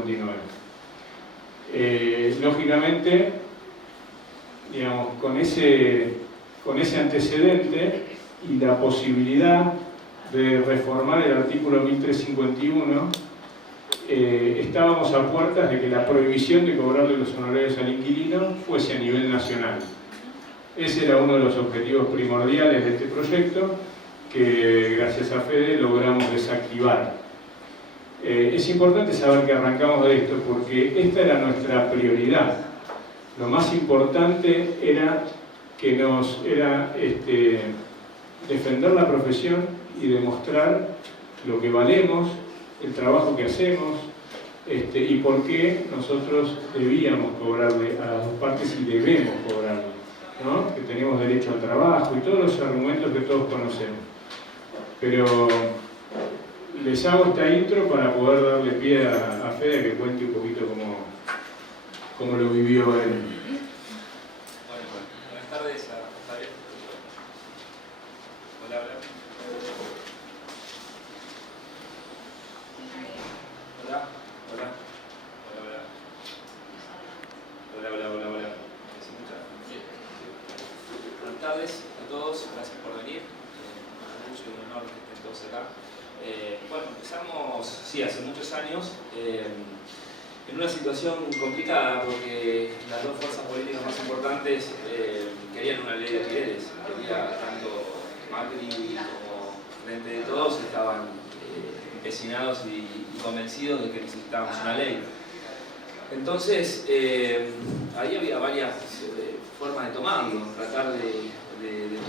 1559. Lógicamente, digamos, con ese antecedente y la posibilidad de reformar el artículo 1351, estábamos a puertas de que la prohibición de cobrarle los honorarios al inquilino fuese a nivel nacional. Ese era uno de los objetivos primordiales de este proyecto, que gracias a Fede logramos desactivar. Es importante saber que arrancamos de esto porque esta era nuestra prioridad. Lo más importante era defender la profesión y demostrar lo que valemos, el trabajo que hacemos, y por qué nosotros debíamos cobrarle a las dos partes y debemos cobrarle, ¿no? Que tenemos derecho al trabajo y todos los argumentos que todos conocemos. Pero les hago esta intro para poder darle pie a Fede que cuente un poquito cómo lo vivió él. Bueno, buenas tardes a Javier. Hola, hola. Hola, hola. Hola, hola. Hola, hola, hola. ¿Me escucha? Sí. Buenas tardes a todos, gracias por venir. Un orgullo y un honor que estén todos acá. Bueno, empezamos, sí, hace muchos años, en una situación complicada porque las dos fuerzas políticas más importantes querían una ley de alquileres. Tanto Macri como Frente de Todos estaban empecinados y convencidos de que necesitábamos una ley. Entonces, ahí había varias formas de tomarlo, tratar de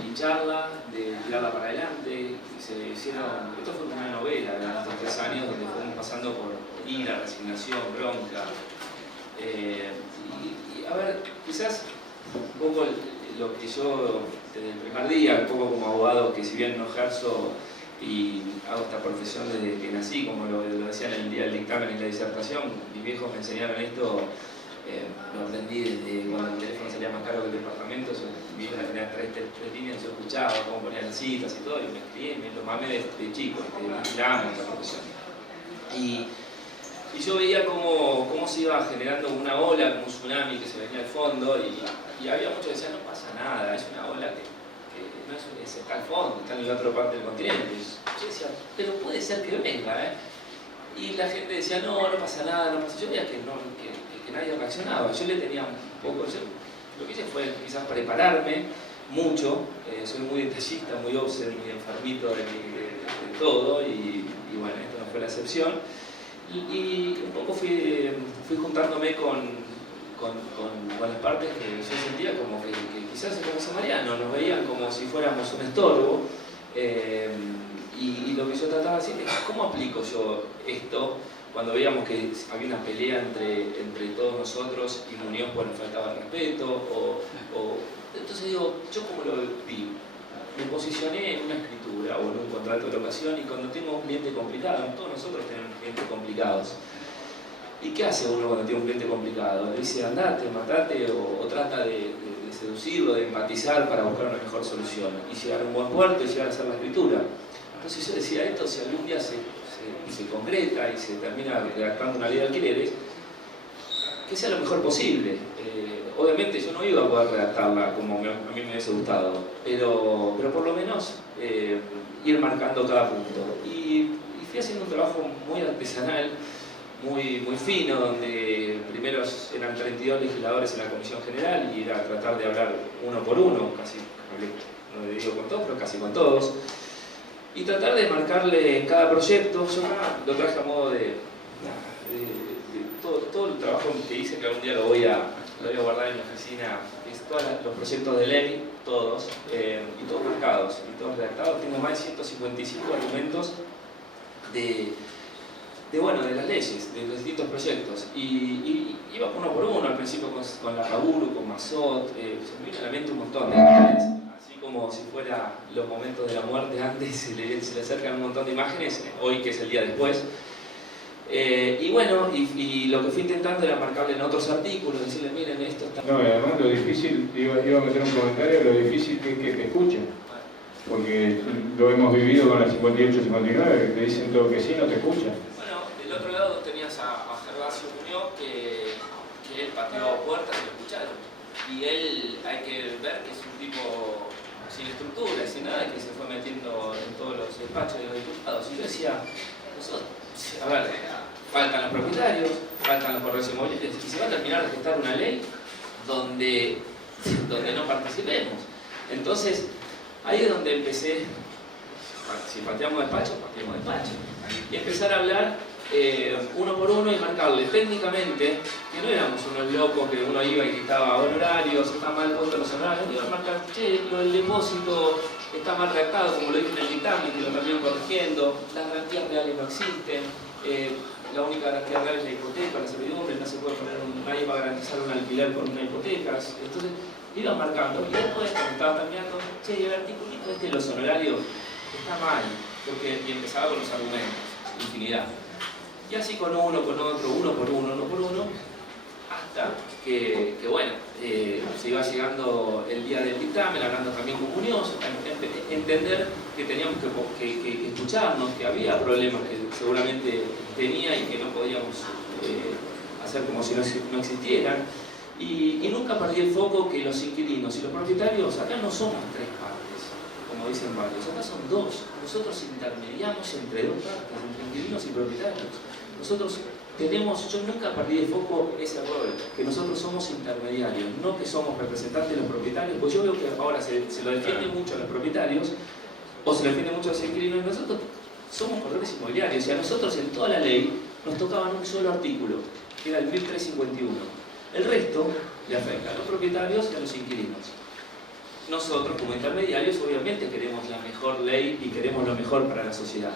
pincharla, de tirarla para adelante. Esto fue como una novela de estos 3 años donde fuimos pasando por ira, resignación, bronca. A ver, quizás un poco lo que yo desde el primer día, un poco como abogado, que si bien no ejerzo y hago esta profesión desde que nací, como lo decían en el día del dictamen y la disertación, mis viejos me enseñaron esto. Lo aprendí desde cuando el teléfono salía más caro que el departamento. Yo vi la tenía tres líneas, yo escuchaba cómo ponían las citas y todo, y me escribí, me lo mamé de chico, la amo esta profesión. Y yo veía cómo se iba generando una ola, como un tsunami que se venía al fondo, y había muchos que decían, no pasa nada, es una ola que no está al fondo, está en la otra parte del continente. Yo decía, pero puede ser que venga, Y la gente decía, no pasa nada, no pasa. Yo veía que nadie reaccionaba. Yo le tenía un poco. Lo que hice fue quizás prepararme mucho. Soy muy detallista, muy obsesivo, muy enfermito de todo, y bueno, esto no fue la excepción. Y un poco fui juntándome con las partes que yo sentía como que quizás como San Mariano nos veían como si fuéramos un estorbo. Y lo que yo trataba de decir es cómo aplico yo esto cuando veíamos que había una pelea entre todos nosotros y Muñoz, bueno, faltaba el respeto, entonces digo, ¿yo cómo lo vi? Me posicioné en una escritura o en un contrato de locación, y cuando tengo un cliente complicado, todos nosotros tenemos clientes complicados. ¿Y qué hace uno cuando tiene un cliente complicado? Le dice, andate, matate, o trata de seducirlo, de empatizar para buscar una mejor solución y llegar a un buen puerto y llegar a hacer la escritura. Entonces yo decía, esto si algún día se concreta y se termina redactando una ley de alquileres, que sea lo mejor posible. Obviamente yo no iba a poder redactarla como a mí me hubiese gustado, pero por lo menos ir marcando cada punto. Y fui haciendo un trabajo muy artesanal, muy fino, donde primero eran 32 legisladores en la Comisión General y era tratar de hablar uno por uno, casi, no le digo con todos, pero casi con todos. Y tratar de marcarle en cada proyecto. Yo lo traje a modo de todo el trabajo que hice, que algún día lo voy a guardar en mi oficina, es todos los proyectos de ley, todos, y todos marcados, y todos redactados. Tengo más de 155 argumentos de las leyes, de los distintos proyectos. Y iba uno por uno, al principio con la Jaburu, con Mazot, se me vino a la mente un montón de imágenes. Como si fuera los momentos de la muerte antes, se le acercan un montón de imágenes, hoy que es el día después. Y bueno, y lo que fui intentando era marcarle en otros artículos, decirle, miren, esto está... No, y además lo difícil, iba a meter un comentario, lo difícil que es que te escuchen. Porque lo hemos vivido con la 58-59, que te dicen todo que sí, no te escuchan. Bueno, del otro lado tenías a Gervasio Muñoz que él pateó puertas y lo escucharon. Y él, hay que ver que es un tipo sin estructura, sin nada, que se fue metiendo en todos los despachos de los diputados. Y yo decía, nosotros, a ver, faltan los propietarios, faltan los correos inmobiliarios, y se va a terminar de gestar una ley donde no participemos. Entonces, ahí es donde empecé, si pateamos despacho, pateamos despacho. Y empezar a hablar uno por uno y marcarle técnicamente que no éramos unos locos que uno iba y quitaba honorarios, está mal puesto los honorarios, iba a marcar, che, el depósito está mal redactado, como lo dije en el dictamen, que lo terminan corrigiendo, las garantías reales no existen, la única garantía real es la hipoteca, la servidumbre, no se puede poner, nadie va a garantizar un alquiler con una hipoteca. Entonces, iba marcando, y después cuando estaba terminando, che, el articulito este de los honorarios está mal, porque, y empezaba con los argumentos, infinidad. Y así con uno, con otro, uno por uno, hasta que bueno, se iba llegando el día del dictamen, hablando también con Muñoz, entender que teníamos que escucharnos, que había problemas que seguramente tenía y que no podíamos hacer como si no existieran. Y nunca perdí el foco que los inquilinos y los propietarios, acá no somos tres partes, como dicen varios, acá son dos. Nosotros intermediamos entre dos partes, entre inquilinos y propietarios. Nosotros tenemos, yo nunca perdí de foco ese rol, que nosotros somos intermediarios, no que somos representantes de los propietarios, pues yo veo que ahora se lo defiende mucho a los propietarios, o se lo defiende mucho a los inquilinos, y nosotros somos corredores inmobiliarios, y a nosotros en toda la ley nos tocaban un solo artículo, que era el 1351. El resto le afecta a los propietarios y a los inquilinos. Nosotros, como intermediarios, obviamente queremos la mejor ley y queremos lo mejor para la sociedad.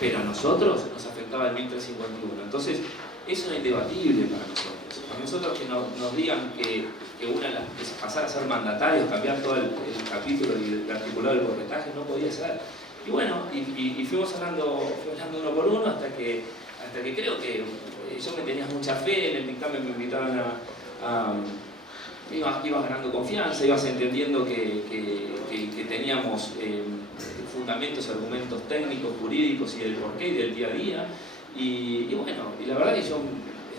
Pero a nosotros nos afectaba el 1351. Entonces, eso era indebatible para nosotros. Para nosotros que nos digan que pasar a ser mandatarios, cambiar todo el capítulo y el articulado del corretaje, no podía ser. Y bueno, y fuimos hablando uno por uno hasta que creo que yo me tenía mucha fe, en el dictamen me invitaban ibas ganando confianza, ibas entendiendo que teníamos fundamentos, argumentos técnicos, jurídicos y del porqué y del día a día. Y bueno, y la verdad que yo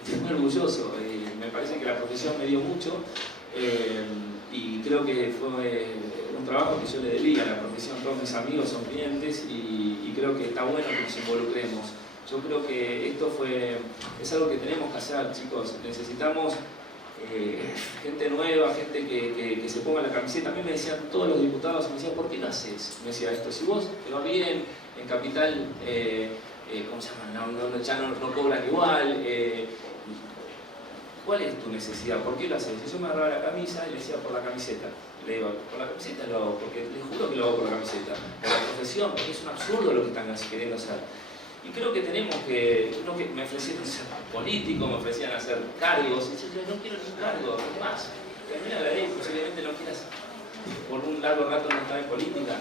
estoy muy orgulloso, me parece que la profesión me dio mucho y creo que fue un trabajo que yo le debía a la profesión. Todos mis amigos son clientes y creo que está bueno que nos involucremos. Yo creo que esto es algo que tenemos que hacer, chicos. Necesitamos gente nueva, gente que se ponga la camiseta. A mí me decían todos los diputados, me decían, ¿por qué no haces? Me decía esto, si vos te va bien, en Capital, ¿cómo se llama? Ya no cobran igual. ¿Cuál es tu necesidad? ¿Por qué lo haces? Y yo me agarraba la camisa y le decía, por la camiseta. Le digo, por la camiseta lo hago, porque les juro que lo hago por la camiseta. Por la profesión, porque es un absurdo lo que están queriendo hacer. Y creo que tenemos que, no que me ofrecían ser político, me ofrecían hacer cargos, y yo no quiero ningún cargo, es más, termina la ley, posiblemente no quieras por un largo rato no estar en política.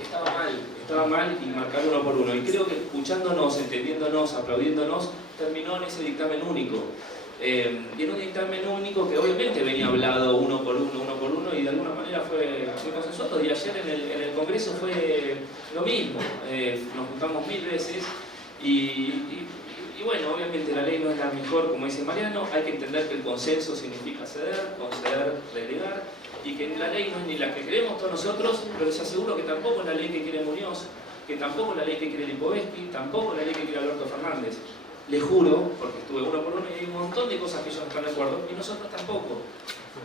Estaba mal y marcar uno por uno. Y creo que escuchándonos, entendiéndonos, aplaudiéndonos, terminó en ese dictamen único. Y en un dictamen único que obviamente venía hablado uno por uno y de alguna manera fue consensuado. Y ayer en el Congreso fue lo mismo. Nos juntamos 1000 veces y bueno, obviamente la ley no es la mejor, como dice Mariano. Hay que entender que el consenso significa ceder, conceder, relegar, y que la ley no es ni la que queremos todos nosotros, pero les aseguro que tampoco es la ley que quiere Muñoz, que tampoco es la ley que quiere Lipovetsky, tampoco es la ley que quiere Alberto Fernández. Les juro, porque estuve uno por uno y hay un montón de cosas que ellos no están de acuerdo y nosotros tampoco.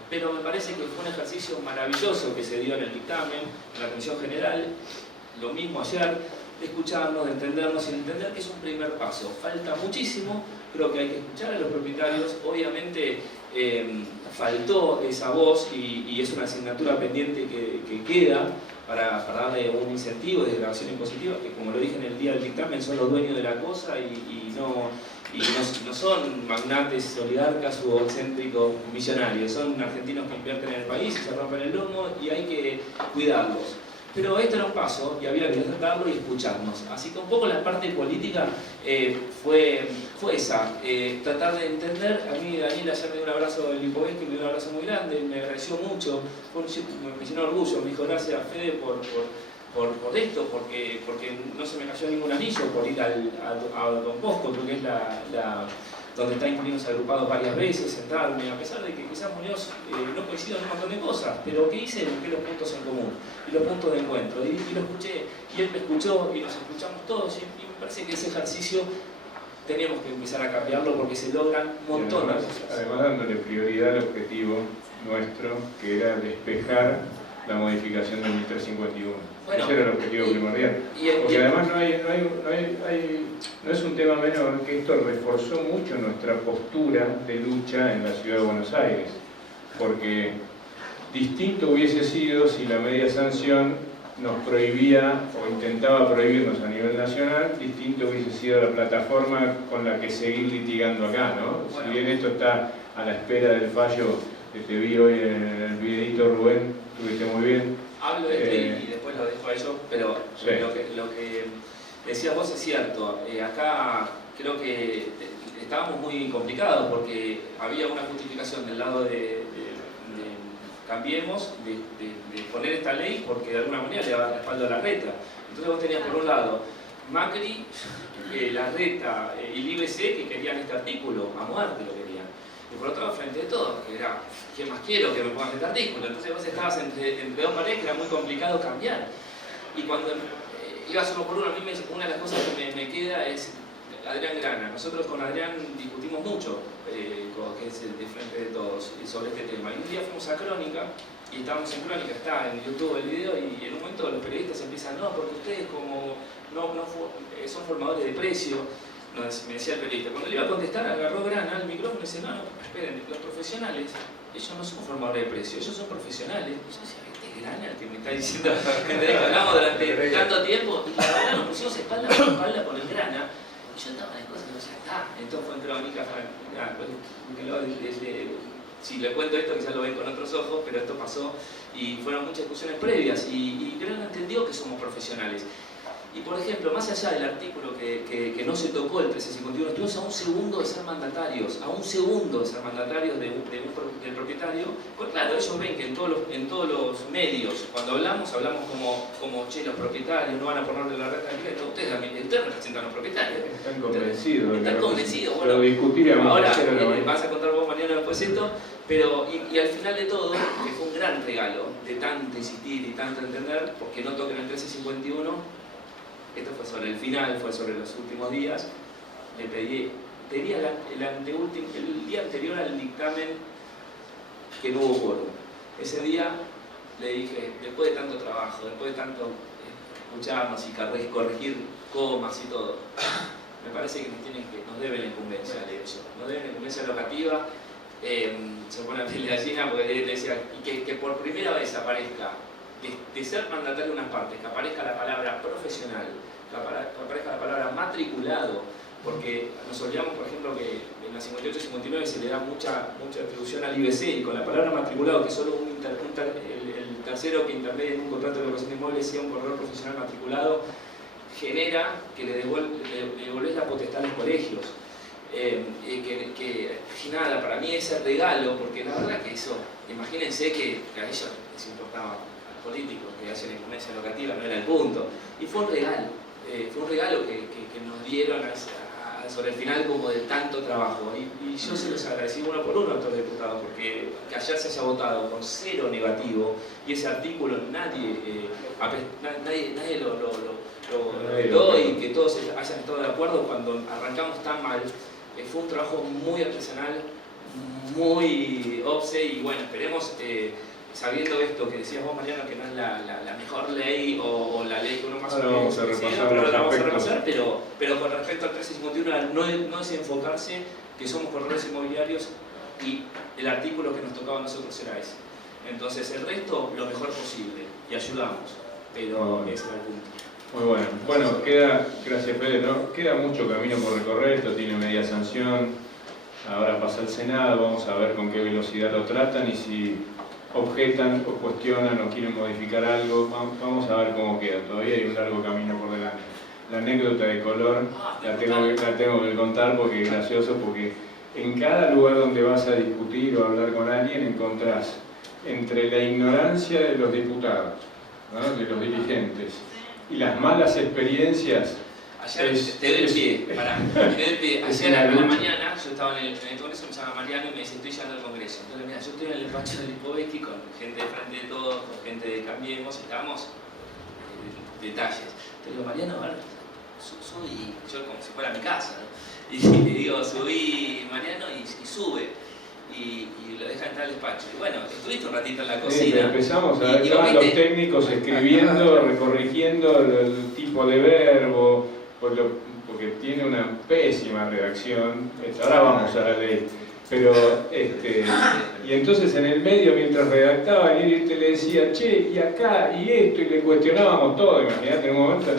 Pero me parece que fue un ejercicio maravilloso que se dio en el dictamen, en la Comisión General, lo mismo ayer, de escucharnos, de entendernos y de entender que es un primer paso. Falta muchísimo, creo que hay que escuchar a los propietarios. Obviamente faltó esa voz y es una asignatura pendiente que queda para darle un incentivo de desgravación impositiva, que como lo dije en el día del dictamen, son los dueños de la cosa y no son magnates, oligarcas u excéntricos millonarios, son argentinos que invierten en el país y se rompen el lomo y hay que cuidarlos. Pero esto era un paso y había que tratarlo y escucharnos. Así que un poco la parte política fue esa, tratar de entender. A mí Daniel ayer me dio un abrazo del Lipovetsky, me dio un abrazo muy grande, me agradeció mucho, me llenó orgullo, me dijo gracias Fede por esto, porque no se me cayó ningún anillo por ir a Don Bosco, porque es donde está incluidos agrupados varias veces, sentarme, a pesar de que quizás Muñoz no coincido en un montón de cosas, pero ¿qué hice? Busqué los puntos en común y los puntos de encuentro, y lo escuché, y él me escuchó, y nos escuchamos todos, y me parece que ese ejercicio teníamos que empezar a cambiarlo porque se logran un montón de cosas. Además dándole prioridad al objetivo nuestro, que era despejar la modificación del 1351. Bueno, ese era el objetivo primordial. Porque además no es un tema menor que esto reforzó mucho nuestra postura de lucha en la ciudad de Buenos Aires. Porque distinto hubiese sido si la media sanción nos prohibía o intentaba prohibirnos a nivel nacional, distinto hubiese sido la plataforma con la que seguir litigando acá, ¿no? Bueno. Si bien esto está a la espera del fallo que te vi hoy en el videito, Rubén, estuviste muy bien. Hablo de y después lo dejo a ellos, pero sí. lo que decías vos es cierto. Acá creo que estábamos muy complicados porque había una justificación del lado de Cambiemos, de poner esta ley porque de alguna manera le daba respaldo a la reta. Entonces vos tenías por un lado Macri, la reta y el IBC que querían este artículo, a muerte lo querían. Y por otro lado, frente de todos, que era, ¿qué más quiero que me pongan este artículo? Entonces vos estabas entre dos paredes que era muy complicado cambiar. Y cuando ibas uno por uno, a mí una de las cosas que me queda es Adrián Grana. Nosotros con Adrián discutimos mucho, que es el de frente de todos, sobre este tema. Y un día fuimos a Crónica, y estábamos en Crónica, está en YouTube el video, y en un momento los periodistas empiezan, no, porque ustedes como son formadores de precio. No, me decía el periodista, cuando le iba a contestar agarró Grana al micrófono y dice, no, esperen, los profesionales, ellos no son formadores de precio, ellos son profesionales. Y yo decía, este es Grana el que me está diciendo, que hablamos durante tanto tiempo, y la verdad nos pusimos espalda por espalda con el Grana, y yo estaba en las cosas, y ya está, entonces fue en Crónica, si le cuento esto quizás lo ven con otros ojos, pero esto pasó, y fueron muchas discusiones previas, y Grana entendió que somos profesionales. Y por ejemplo, más allá del artículo que no se tocó el 1351, estuvimos a un segundo de ser mandatarios, del propietario. Pues claro, ellos ven que en todos los medios, cuando hablamos como che, los propietarios no van a ponerle la renta directa, ustedes representan a los propietarios. Están convencidos. Están convencidos. Bueno, lo discutiremos. Ahora vas a contar vos mañana después esto, pero y al final de todo, que fue un gran regalo de tanto insistir y tanto entender, porque no toquen el 1351. Esto fue sobre el final, fue sobre los últimos días. Le pedí el día anterior al dictamen que no hubo quórum. Ese día le dije, después de tanto trabajo, después de tanto escucharnos y corregir comas y todo, me parece que nos deben la incumbencia de eso. Nos deben la incumbencia locativa. Se pone a piel de gallina porque le decía que por primera vez aparezca de ser mandatario de unas partes, que aparezca la palabra profesional, que aparezca la palabra matriculado, porque nos olvidamos, por ejemplo, que en la 58-59 se le da mucha atribución al IBC, y con la palabra matriculado, que solo el tercero que interviene en un contrato de locación de inmuebles sea un corredor profesional matriculado, genera que le devolvés la potestad a los colegios. Nada, para mí ese regalo, porque la verdad que eso, imagínense que a ellos les importaba políticos que hacen incumbencia locativa, no era el punto. Y fue un regalo que nos dieron sobre el final como de tanto trabajo. Y yo se los agradecí uno por uno a todos los diputados, porque que ayer se haya votado con 0 negativo, y ese artículo nadie lo votó, y que todos hayan estado de acuerdo cuando arrancamos tan mal. Fue un trabajo muy artesanal, muy obse, y bueno, esperemos, sabiendo esto que decías vos, Mariano, que no es la mejor ley o la ley que uno más o menos quisiera, pero la vamos a repasar, pero con respecto al 1351 no desenfocarse que somos corredores inmobiliarios y el artículo que nos tocaba a nosotros era ese. Entonces el resto lo mejor posible y ayudamos, pero ese era el punto. Muy bueno. Bueno, gracias Pedro, ¿no? Queda mucho camino por recorrer, esto tiene media sanción, ahora pasa al Senado, vamos a ver con qué velocidad lo tratan y si objetan o cuestionan o quieren modificar algo, vamos a ver cómo queda, todavía hay un largo camino por delante. La anécdota de color la tengo que contar porque es gracioso, porque en cada lugar donde vas a discutir o hablar con alguien encontrás entre la ignorancia de los diputados, ¿no? De los dirigentes. Y las malas experiencias. Ayer, te doy el pie, pará, te doy el pie. Ayer a la mañana yo estaba en el congreso, me llama Mariano y me dice, estoy llegando al congreso. Entonces, mira, yo estoy en el despacho de Lipovetsky con gente de Frente de Todos, con gente de Cambiemos, estábamos detalles. Te digo, Mariano, a ver, subí, yo como si fuera mi casa, ¿no? Y le digo, subí Mariano y sube. Y lo deja entrar al despacho. Y bueno, estuviste un ratito en la cocina. Empezamos a ver los técnicos escribiendo, recorrigiendo el tipo de verbo, porque tiene una pésima redacción. Ahora vamos a la ley. Pero, y entonces en el medio, mientras redactaba, él le decía, che, y acá, y esto, y le cuestionábamos todo. Imagínate, en un momento,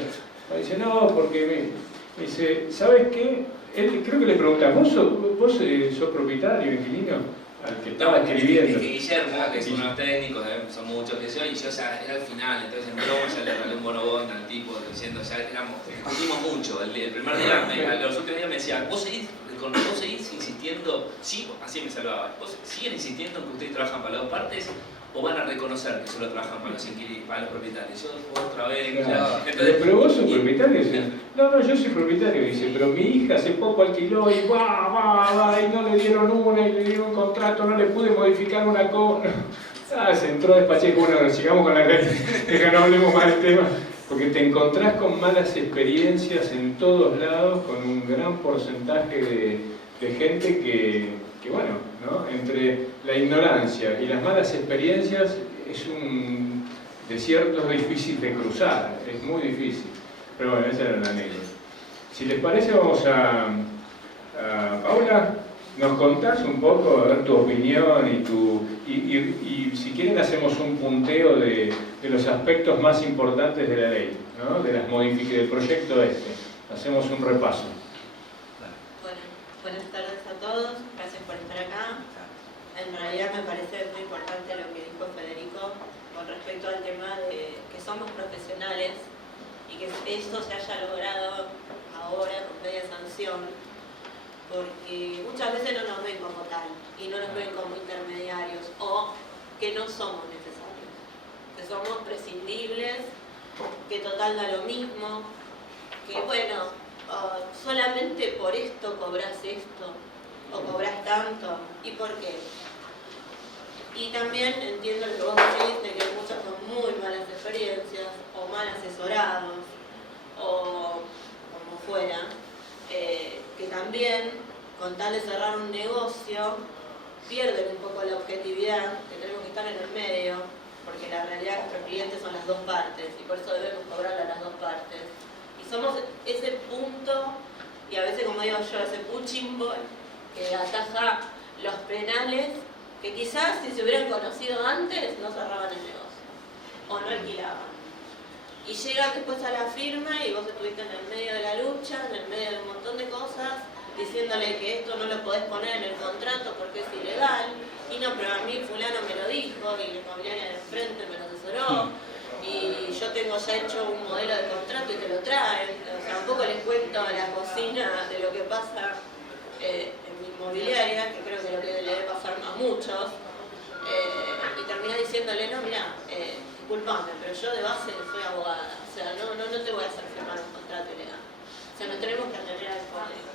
me dice, no, porque me dice, ¿sabes qué? Él, creo que le preguntaba, ¿vos sos propietario, inquilino? Al que estaba escribiendo. Es que Guillermo, que es uno de los técnicos, son muchos que yo, y yo ya era al final, entonces en broma ya le regalé un bonobón al tipo, diciendo, ya discutimos mucho. El primer día, los últimos días me decía, ¿vos seguís insistiendo? Sí, así me salvaba. ¿Vos siguen insistiendo en que ustedes trabajan para las dos partes? ¿O van a reconocer que solo trabajan para los inquilinos, para los propietarios? Yo otra vez, claro. Entonces, pero vos sos propietario. No, yo soy propietario, dice, pero mi hija hace poco alquiló y y no le dieron una y le dieron un contrato, no le pude modificar una cosa. Se entró despaché, bueno, sigamos con la ley, que no hablemos más del tema, porque te encontrás con malas experiencias en todos lados, con un gran porcentaje de gente que bueno, ¿no? Entre la ignorancia y las malas experiencias es un desierto difícil de cruzar, es muy difícil. Pero bueno, esa era la anécdota. Si les parece, vamos a Paula, nos contás un poco, a ver tu opinión y si quieren hacemos un punteo de los aspectos más importantes de la ley, ¿no? De las del proyecto Hacemos un repaso. Bueno, buenas tardes a todos, gracias por estar acá. En realidad me parece muy importante lo que dijo Federico con respecto al tema de que somos profesionales y que esto se haya logrado ahora con media sanción, porque muchas veces no nos ven como tal y no nos ven como intermediarios o que no somos necesarios, que somos prescindibles, que total da lo mismo, que bueno, solamente por esto cobras esto o cobras tanto, ¿y por qué? Y también entiendo lo que vos decís de que muchos son muy malas experiencias o mal asesorados o como fuera, que también con tal de cerrar un negocio pierden un poco la objetividad, que tenemos que estar en el medio, porque la realidad de nuestros clientes son las dos partes y por eso debemos cobrarle a las dos partes. Y somos ese punto, y a veces como digo yo, ese punching ball que ataja los penales, que quizás si se hubieran conocido antes no cerraban el negocio o no alquilaban. Y llegan después a la firma y vos estuviste en el medio de la lucha, en el medio de un montón de cosas, diciéndole que esto no lo podés poner en el contrato porque es ilegal, y no, pero a mí fulano me lo dijo, y la inmobiliaria de enfrente me lo asesoró, y yo tengo ya hecho un modelo de contrato y te lo traen. O sea, un poco les cuento la cocina de lo que pasa en mi inmobiliaria, que creo que lo que le debe pasar a muchos, y terminé diciéndole, no, mira, disculpame, pero yo de base soy abogada, o sea, no te voy a hacer firmar un contrato ilegal, o sea, no tenemos que atener al código.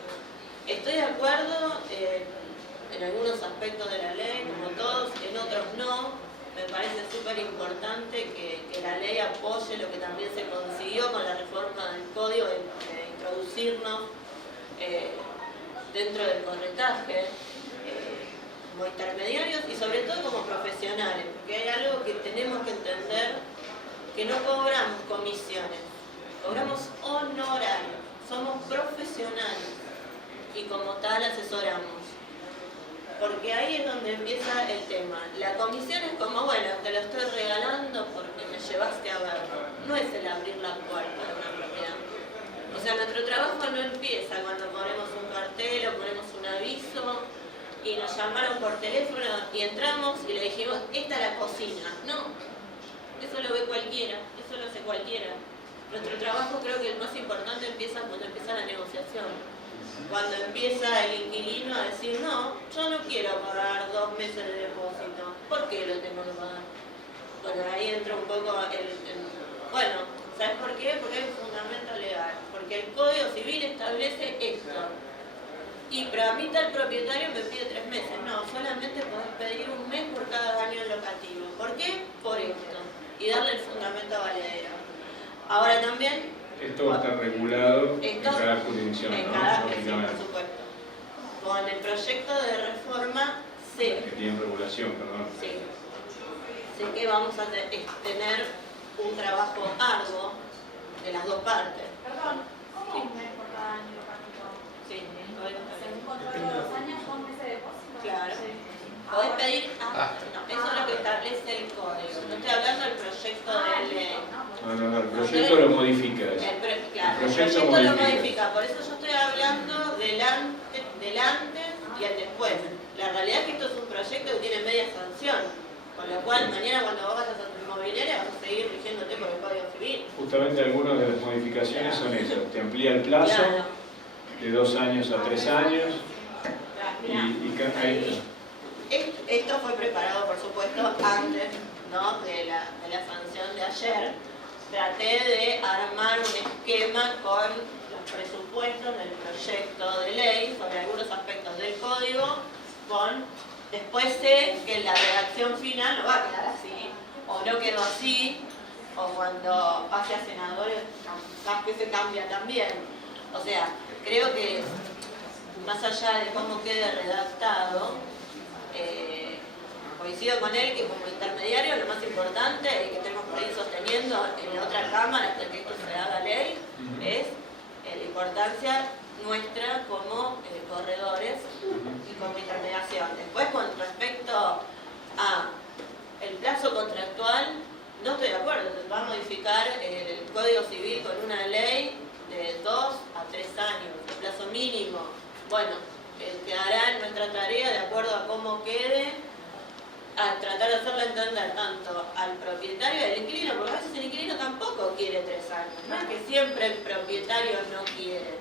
Estoy de acuerdo en algunos aspectos de la ley, como todos, en otros no. Me parece súper importante que la ley apoye lo que también se consiguió con la reforma del código de introducirnos dentro del corretaje como intermediarios y sobre todo como profesionales, porque hay algo que tenemos que entender, que no cobramos comisiones, cobramos honorarios, somos profesionales y como tal asesoramos. Porque ahí es donde empieza el tema. La comisión es como, bueno, te lo estoy regalando porque me llevaste a verlo. No es el abrir la puerta de una propiedad. O sea, nuestro trabajo no empieza cuando ponemos un cartel o ponemos un aviso y nos llamaron por teléfono y entramos y le dijimos, esta es la cocina. No, eso lo ve cualquiera, eso lo hace cualquiera. Nuestro trabajo creo que el más importante empieza cuando empieza la negociación. Cuando empieza el inquilino a decir, no, yo no quiero pagar 2 meses de depósito. ¿Por qué lo tengo que pagar? Bueno, ahí entra un poco bueno, ¿sabes por qué? Porque hay un fundamento legal. Porque el Código Civil establece esto. Y tramita el propietario me pide 3 meses. No, solamente podés pedir 1 mes por cada daño locativo. ¿Por qué? Por esto. Y darle el fundamento valedero. Ahora también... Esto va a estar regulado en cada jurisdicción, en ¿no? cada jurisdicción, por supuesto. Con el proyecto de reforma sé... Que tiene regulación, perdón. Sí. Sé que vamos a tener un trabajo arduo de las dos partes. Perdón, ¿cómo 1 mes por cada año locativo? Sí, Según controlo de los años, 2 meses de depósito. claro. Sí. Podés pedir... no, eso es lo que establece el código. No estoy hablando del proyecto de ley. No, el proyecto lo modifica. Claro, el proyecto lo modifica. Por eso yo estoy hablando del antes y el después. La realidad es que esto es un proyecto que tiene media sanción. Con lo cual, mañana cuando vos vayas a tu inmobiliaria vas a seguir rigiéndote por el Código Civil. Justamente algunas de las modificaciones son eso. Te amplía el plazo de 2 años a 3 años. Esto fue preparado, por supuesto, antes, ¿no? de la sanción de ayer. Traté de armar un esquema con los presupuestos del proyecto de ley sobre algunos aspectos del código. Después sé que la redacción final no va a quedar así, o no quedó así, o cuando pase a senadores capaz que se cambia también. O sea, creo que más allá de cómo quede redactado, coincido con él que como intermediario lo más importante y que estemos por ahí sosteniendo en la otra cámara hasta que esto se haga ley es la importancia nuestra como corredores y como intermediación. Después, con respecto a el plazo contractual, no estoy de acuerdo. Se va a modificar el Código Civil con una ley de 2 a 3 años, el plazo mínimo. Bueno, quedará en nuestra tarea de acuerdo a cómo quede, a tratar de hacerle entender tanto al propietario y al inquilino, porque a veces el inquilino tampoco quiere 3 años, no es que siempre el propietario no quiere.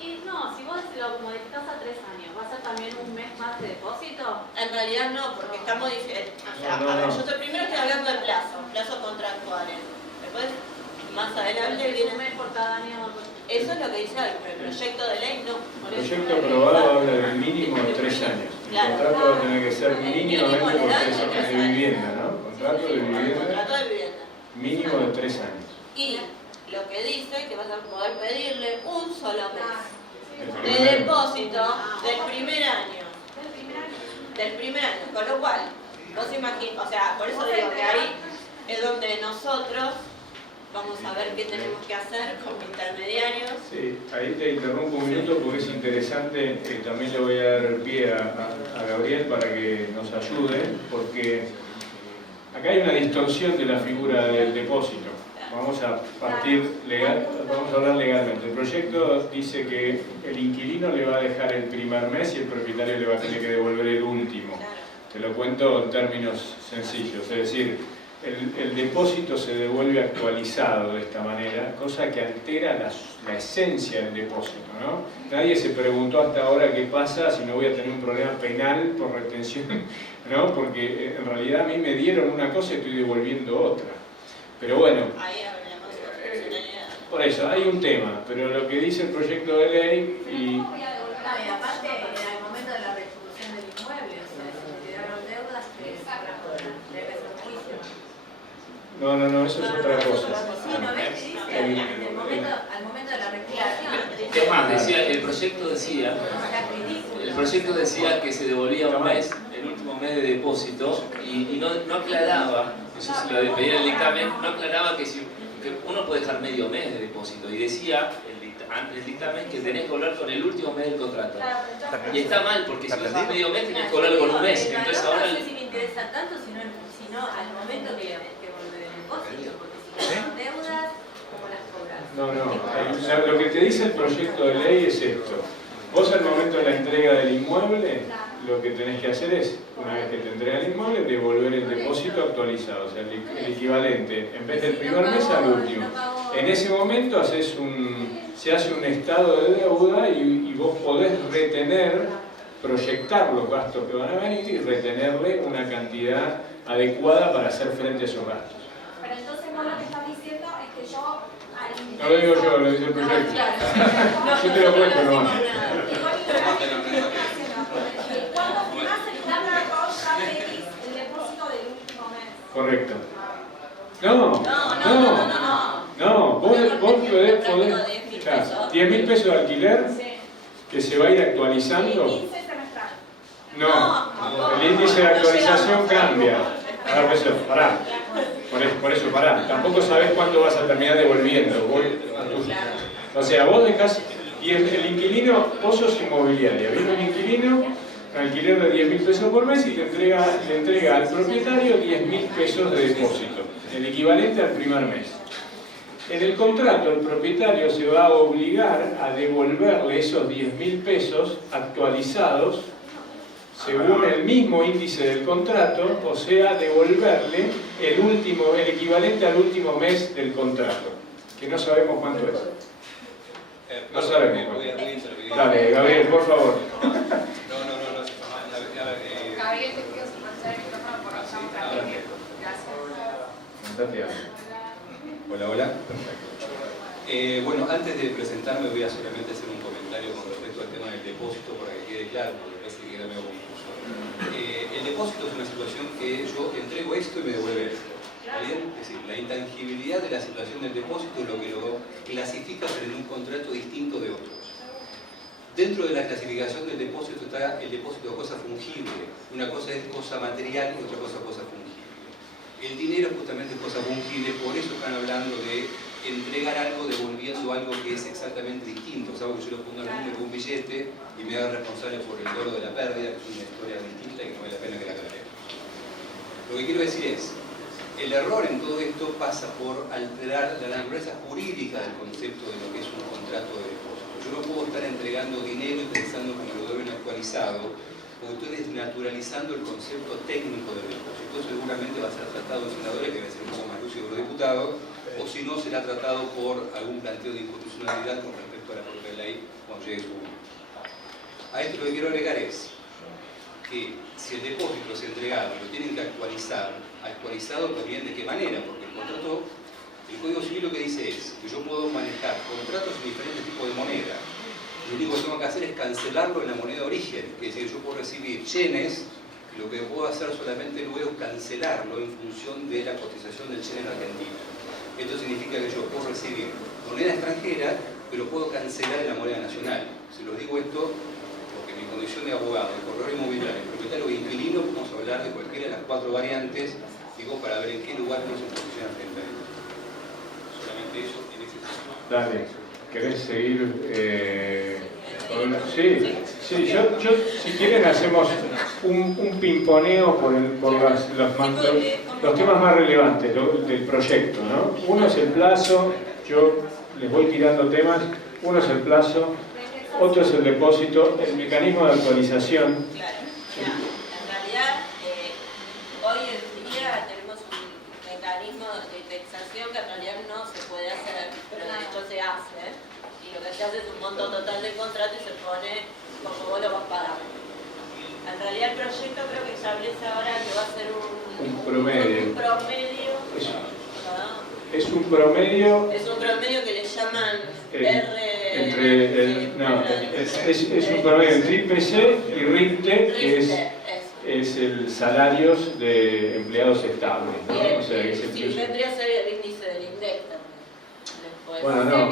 Y no, si vos lo modificás a 3 años, ¿va a ser también 1 mes más de depósito? En realidad no, porque está modificado. O sea, a ver, yo primero estoy hablando de plazos contractuales. Después, más adelante viene... 1 mes por cada año. Eso es lo que dice el proyecto de ley, no. El proyecto aprobado habla del mínimo de 3 años. El contrato va a tener que ser mínimamente por 3 años de vivienda, ¿no? Contrato de vivienda mínimo de 3 años. Y lo que dice que vas a poder pedirle un solo mes de depósito del primer año. Del primer año. Con lo cual, vos imaginás, o sea, por eso digo que ahí es donde nosotros vamos a ver qué tenemos que hacer como intermediarios. Sí, ahí te interrumpo un minuto porque es interesante, también le voy a dar pie a Gabriel para que nos ayude, porque acá hay una distorsión de la figura del depósito. Vamos a vamos a hablar legalmente. El proyecto dice que el inquilino le va a dejar el primer mes y el propietario le va a tener que devolver el último. Te lo cuento en términos sencillos, es decir, el depósito se devuelve actualizado de esta manera, cosa que altera la esencia del depósito, ¿no? Nadie se preguntó hasta ahora qué pasa si no voy a tener un problema penal por retención, ¿no? Porque en realidad a mí me dieron una cosa y estoy devolviendo otra. Pero bueno, por eso hay un tema, pero lo que dice el proyecto de ley y aparte, en el momento de la restitución del inmueble, o sea, si me quedaron deudas, que debe ser un juicio. No, eso es otra cosa. Sí, ¿no ves? Dice, al momento de la restitución. ¿Qué más? Decía, el proyecto decía que se devolvía 1 mes, el último mes de depósito, y no aclaraba, eso se lo pedía el dictamen, no aclaraba que uno puede dejar medio mes de depósito, y decía el dictamen que tenés que hablar con el último mes del contrato. Y está mal, porque si dejas medio mes tenés que hablar con 1 mes. Entonces ahora no sé si me interesa tanto, sino al momento que volver el depósito, porque si quedan deudas, ¿cómo las cobras? lo que te dice el proyecto de ley es esto. Vos al momento de la entrega del inmueble, lo que tenés que hacer es, una vez que te entrega el inmueble, devolver el depósito actualizado, o sea, el equivalente, en vez del primer mes al último. En ese momento se hace un estado de deuda y vos podés retener proyectar los gastos que van a venir y retenerle una cantidad adecuada para hacer frente a esos gastos. Pero entonces vos lo que estás diciendo es que yo al ingreso... No lo digo yo, lo dice el proyecto. Yo te lo cuento nomás. Cuando firmás el plan de ahorro ya pedís el depósito del último mes. Correcto. No, vos podés, claro, 10.000 pesos de alquiler que se va a ir actualizando. Y 15 semestral. No, el índice de actualización cambia. Pará. Por eso, pará. Tampoco sabés cuánto vas a terminar devolviendo. O sea, vos dejás, y el inquilino, vos sos inmobiliaria, viene un inquilino, alquiler de 10.000 pesos por mes y le entrega al propietario 10.000 pesos de depósito, el equivalente al primer mes. En el contrato, el propietario se va a obligar a devolverle esos 10.000 pesos actualizados según el mismo índice del contrato, o sea, devolverle el equivalente al último mes del contrato, que no sabemos cuánto es. No sabemos. Dale, Gabriel, por favor. Gabriel, te quiero manchar el micrófono porque estamos aquí. Gracias. Hola. Perfecto. Bueno, antes de presentarme voy a solamente hacer un comentario con respecto al tema del depósito para que quede claro, porque parece que queda medio confuso. El depósito es una situación que yo entrego esto y me devuelve esto. ¿Está bien? Es decir, la intangibilidad de la situación del depósito es lo que lo clasifica en un contrato distinto de otros. Dentro de la clasificación del depósito está el depósito de cosa fungible. Una cosa es cosa material y otra cosa fungible. El dinero justamente es cosa fungible, por eso están hablando de entregar algo devolviendo algo que es exactamente distinto. O sea, que yo lo pongo al número de un billete y me haga responsable por el dolo de la pérdida, que es una historia distinta y que no vale la pena que la aclaremos. Lo que quiero decir es, el error en todo esto pasa por alterar la naturaleza jurídica del concepto de lo que es un contrato de depósito. Yo no puedo estar entregando dinero y pensando que me lo deben actualizado, porque estoy desnaturalizando el concepto técnico del depósito. Seguramente va a ser tratado en senadores, que va a ser un poco más lúcido que los diputados, o si no, será tratado por algún planteo de inconstitucionalidad con respecto a la propia ley cuando llegue su momento. A esto lo que quiero agregar es que si el depósito es entregado y lo tienen que actualizar, actualizado también de qué manera, porque el contrato, el Código Civil lo que dice es que yo puedo manejar contratos en diferentes tipos de moneda. Lo único que tengo que hacer es cancelarlo en la moneda de origen, es decir, yo puedo recibir yenes, y lo que puedo hacer solamente luego es cancelarlo en función de la cotización del yen en Argentina. Esto significa que yo puedo recibir moneda extranjera, pero puedo cancelar en la moneda nacional. Se los digo esto porque en mi condición de abogado, de corredor inmobiliario, propietario e inquilino, podemos hablar de cualquiera de las 4 variantes, digo, para ver en qué lugar uno se posiciona frente a ello. Solamente eso en ese sentido. Dale, ¿querés seguir? Sí, yo si quieren hacemos un pimponeo por los temas más relevantes del proyecto, ¿no? Uno es el plazo, yo les voy tirando temas, uno es el plazo, otro es el depósito, el mecanismo de actualización. Claro, en realidad hoy en día tenemos un mecanismo de indexación que en realidad no se puede hacer, pero de hecho se hace, y lo que se hace es un monto total del contrato y se pone como vos lo vas pagando. En realidad el proyecto creo que establece ahora que va a ser un promedio. Es un promedio. Es un promedio que le llaman es un promedio entre IPC y RIPTE, que es el salarios de empleados estables, ¿no? O sea, que sí, vendría a ser el índice del INDEC también. Bueno, no.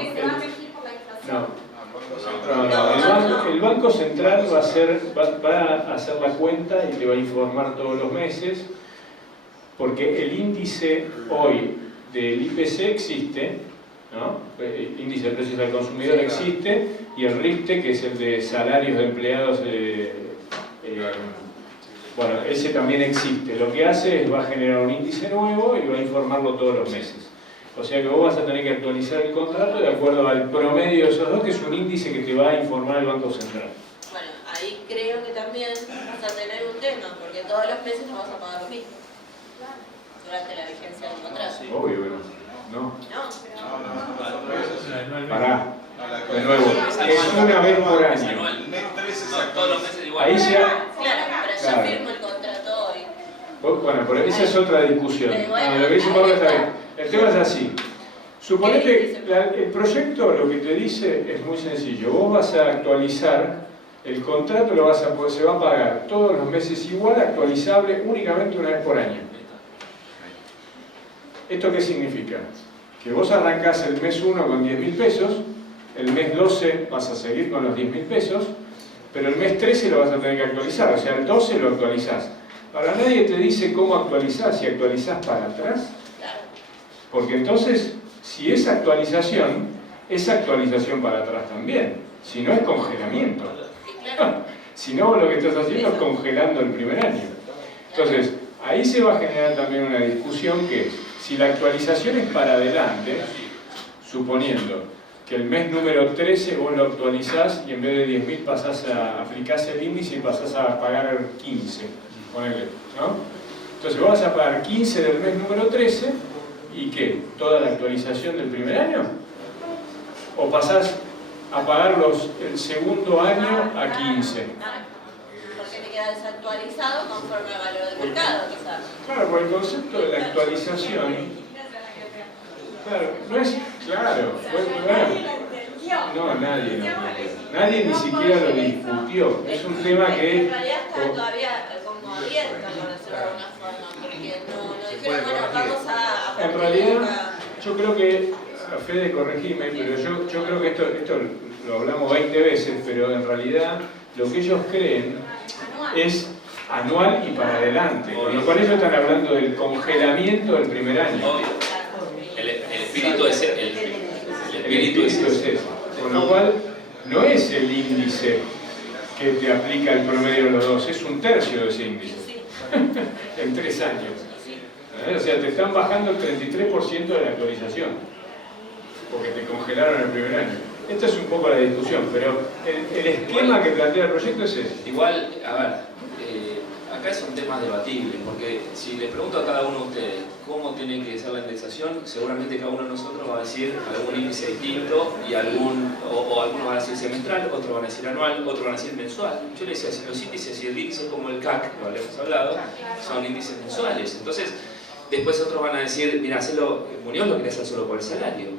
El Banco Central va a hacer la cuenta y te va a informar todos los meses, porque el índice hoy del IPC existe, ¿no? El índice de precios al consumidor existe, y el RIPTE, que es el de salarios de empleados, bueno, ese también existe. Lo que hace es va a generar un índice nuevo y va a informarlo todos los meses. O sea que vos vas a tener que actualizar el contrato de acuerdo al promedio de esos dos, que es un índice que te va a informar el Banco Central. Bueno, ahí creo que también vas a tener un tema, porque todos los meses no vas a pagar lo mismo durante la vigencia del contrato. Obvio, pero no. No. Pará. De nuevo, es una vez por año. Todos los meses igual. ahí se ha... Claro, pero yo Claro. firmo el contrato hoy. Bueno, pero esa es otra discusión. Pero bueno, Lo que dice Pablo está ahí bien. El tema es así. Suponete, el proyecto lo que te dice es muy sencillo. Vos vas a actualizar el contrato, se va a pagar todos los meses igual, actualizable únicamente una vez por año. ¿Esto qué significa? Que vos arrancás el mes 1 con 10.000 pesos, el mes 12 vas a seguir con los 10.000 pesos, pero el mes 13 lo vas a tener que actualizar, o sea, el 12 lo actualizás. Ahora nadie te dice cómo actualizar, si actualizás para atrás, porque entonces, si es actualización para atrás también, si no es congelamiento. Si no, lo que estás haciendo es congelando el primer año. Entonces, ahí se va a generar también una discusión que es, si la actualización es para adelante, suponiendo que el mes número 13 vos lo actualizás y en vez de 10.000 aplicás el índice y pasás a pagar 15, ponele, ¿no? Entonces vos vas a pagar 15 del mes número 13 y ¿qué? ¿Toda la actualización del primer año? ¿O pasás a pagar el segundo año a 15? Porque te queda desactualizado conforme al valor del mercado, quizás. Claro, por el concepto de la actualización, claro, no es claro, no, nadie ni siquiera lo discutió, es un tema que en realidad está todavía como abierto, por decirlo de alguna forma, porque no dijeron, bueno, vamos a en realidad, yo creo que, Fede, corregime, pero yo creo que esto lo hablamos 20 veces, pero en realidad lo que ellos creen es anual y para adelante, con lo cual ellos están hablando del congelamiento del primer año. Obvio. El espíritu es eso. Con lo cual, no es el índice que te aplica el promedio de los dos, es un tercio de ese índice en 3 años. O sea, te están bajando el 33% de la actualización, porque te congelaron el primer año. Esta es un poco la discusión, pero el esquema que plantea el proyecto es ese. Igual, a ver, acá son temas debatibles, porque si le pregunto a cada uno de ustedes cómo tiene que ser la indexación, seguramente cada uno de nosotros va a decir algún índice distinto y algunos van a decir semestral, otros van a decir anual, otros van a decir mensual. Yo le decía, si los índices y el índice como el CAC, lo habíamos hablado, son índices mensuales. Entonces, después otros van a decir, mira, Muñoz lo quiere hacer solo por el salario.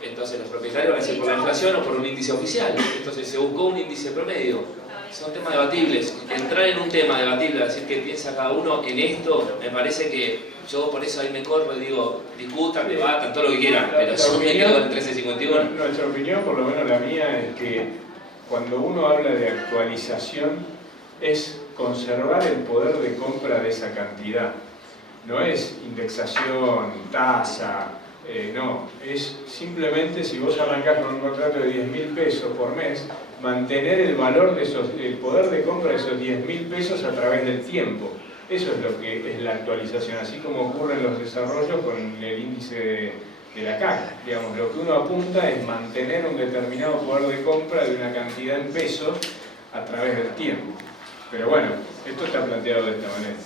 Entonces los propietarios van a decir por la inflación o por un índice oficial. Entonces se buscó un índice promedio. Son temas debatibles. Entrar en un tema debatible, decir qué piensa cada uno en esto, me parece que yo por eso ahí me corro y digo, discutan, debatan, todo lo que quieran, pero yo me quedo en 1351. Nuestra opinión, por lo menos la mía, es que cuando uno habla de actualización es conservar el poder de compra de esa cantidad. No es indexación, tasa, no, es simplemente si vos arrancás con un contrato de 10.000 pesos por mes, mantener el valor el poder de compra de esos 10.000 pesos a través del tiempo. Eso es lo que es la actualización, así como ocurre en los desarrollos con el índice de la CAC. Digamos, lo que uno apunta es mantener un determinado poder de compra de una cantidad en pesos a través del tiempo. Pero bueno, esto está planteado de esta manera.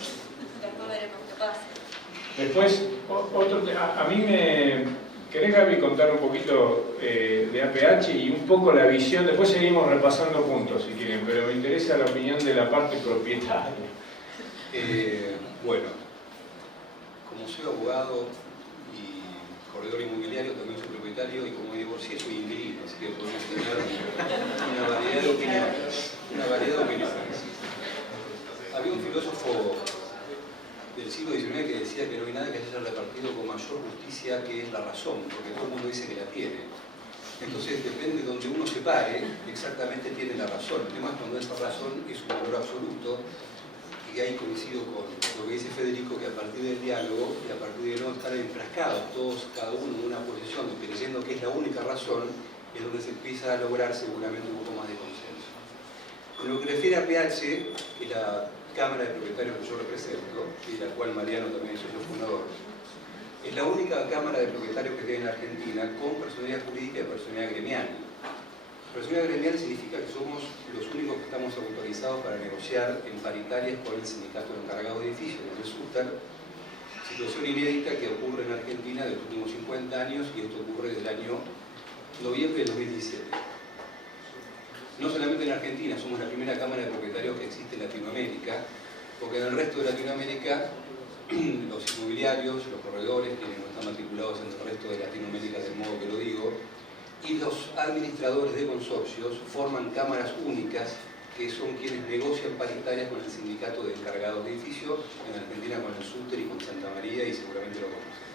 Después veremos qué pasa. Después, a mí ¿querés, Gaby, contar un poquito de APH y un poco la visión? Después seguimos repasando puntos, si quieren, pero me interesa la opinión de la parte propietaria. Bueno, como soy abogado y corredor inmobiliario, también soy propietario, y como divorcié soy inquilino, así que podemos tener una variedad de opiniones. Había un filósofo del siglo XIX que decía que no hay nada que se haya repartido con mayor justicia que es la razón, porque todo el mundo dice que la tiene. Entonces, depende de donde uno se pare, exactamente tiene la razón. El tema es cuando esa razón es un valor absoluto, y ahí coincido con lo que dice Federico, que a partir del diálogo y a partir de no estar enfrascados todos, cada uno en una posición, creyendo que es la única razón, es donde se empieza a lograr seguramente un poco más de consenso. En lo que refiere a PH, que la Cámara de Propietarios que yo represento, y la cual Mariano también es socio fundador, es la única Cámara de Propietarios que tiene en Argentina con personalidad jurídica y personalidad gremial. Personalidad gremial significa que somos los únicos que estamos autorizados para negociar en paritarias con el sindicato de encargado de edificios, el SUTER, situación inédita que ocurre en Argentina de los últimos 50 años, y esto ocurre desde el año noviembre de 2017. No solamente en Argentina, somos la primera Cámara de Propietarios que existe Latinoamérica, porque en el resto de Latinoamérica los inmobiliarios, los corredores, quienes no están matriculados en el resto de Latinoamérica, del modo que lo digo, y los administradores de consorcios forman cámaras únicas que son quienes negocian paritarias con el sindicato de encargados de edificio, en Argentina con el Súter y con Santa María, y seguramente lo conocen.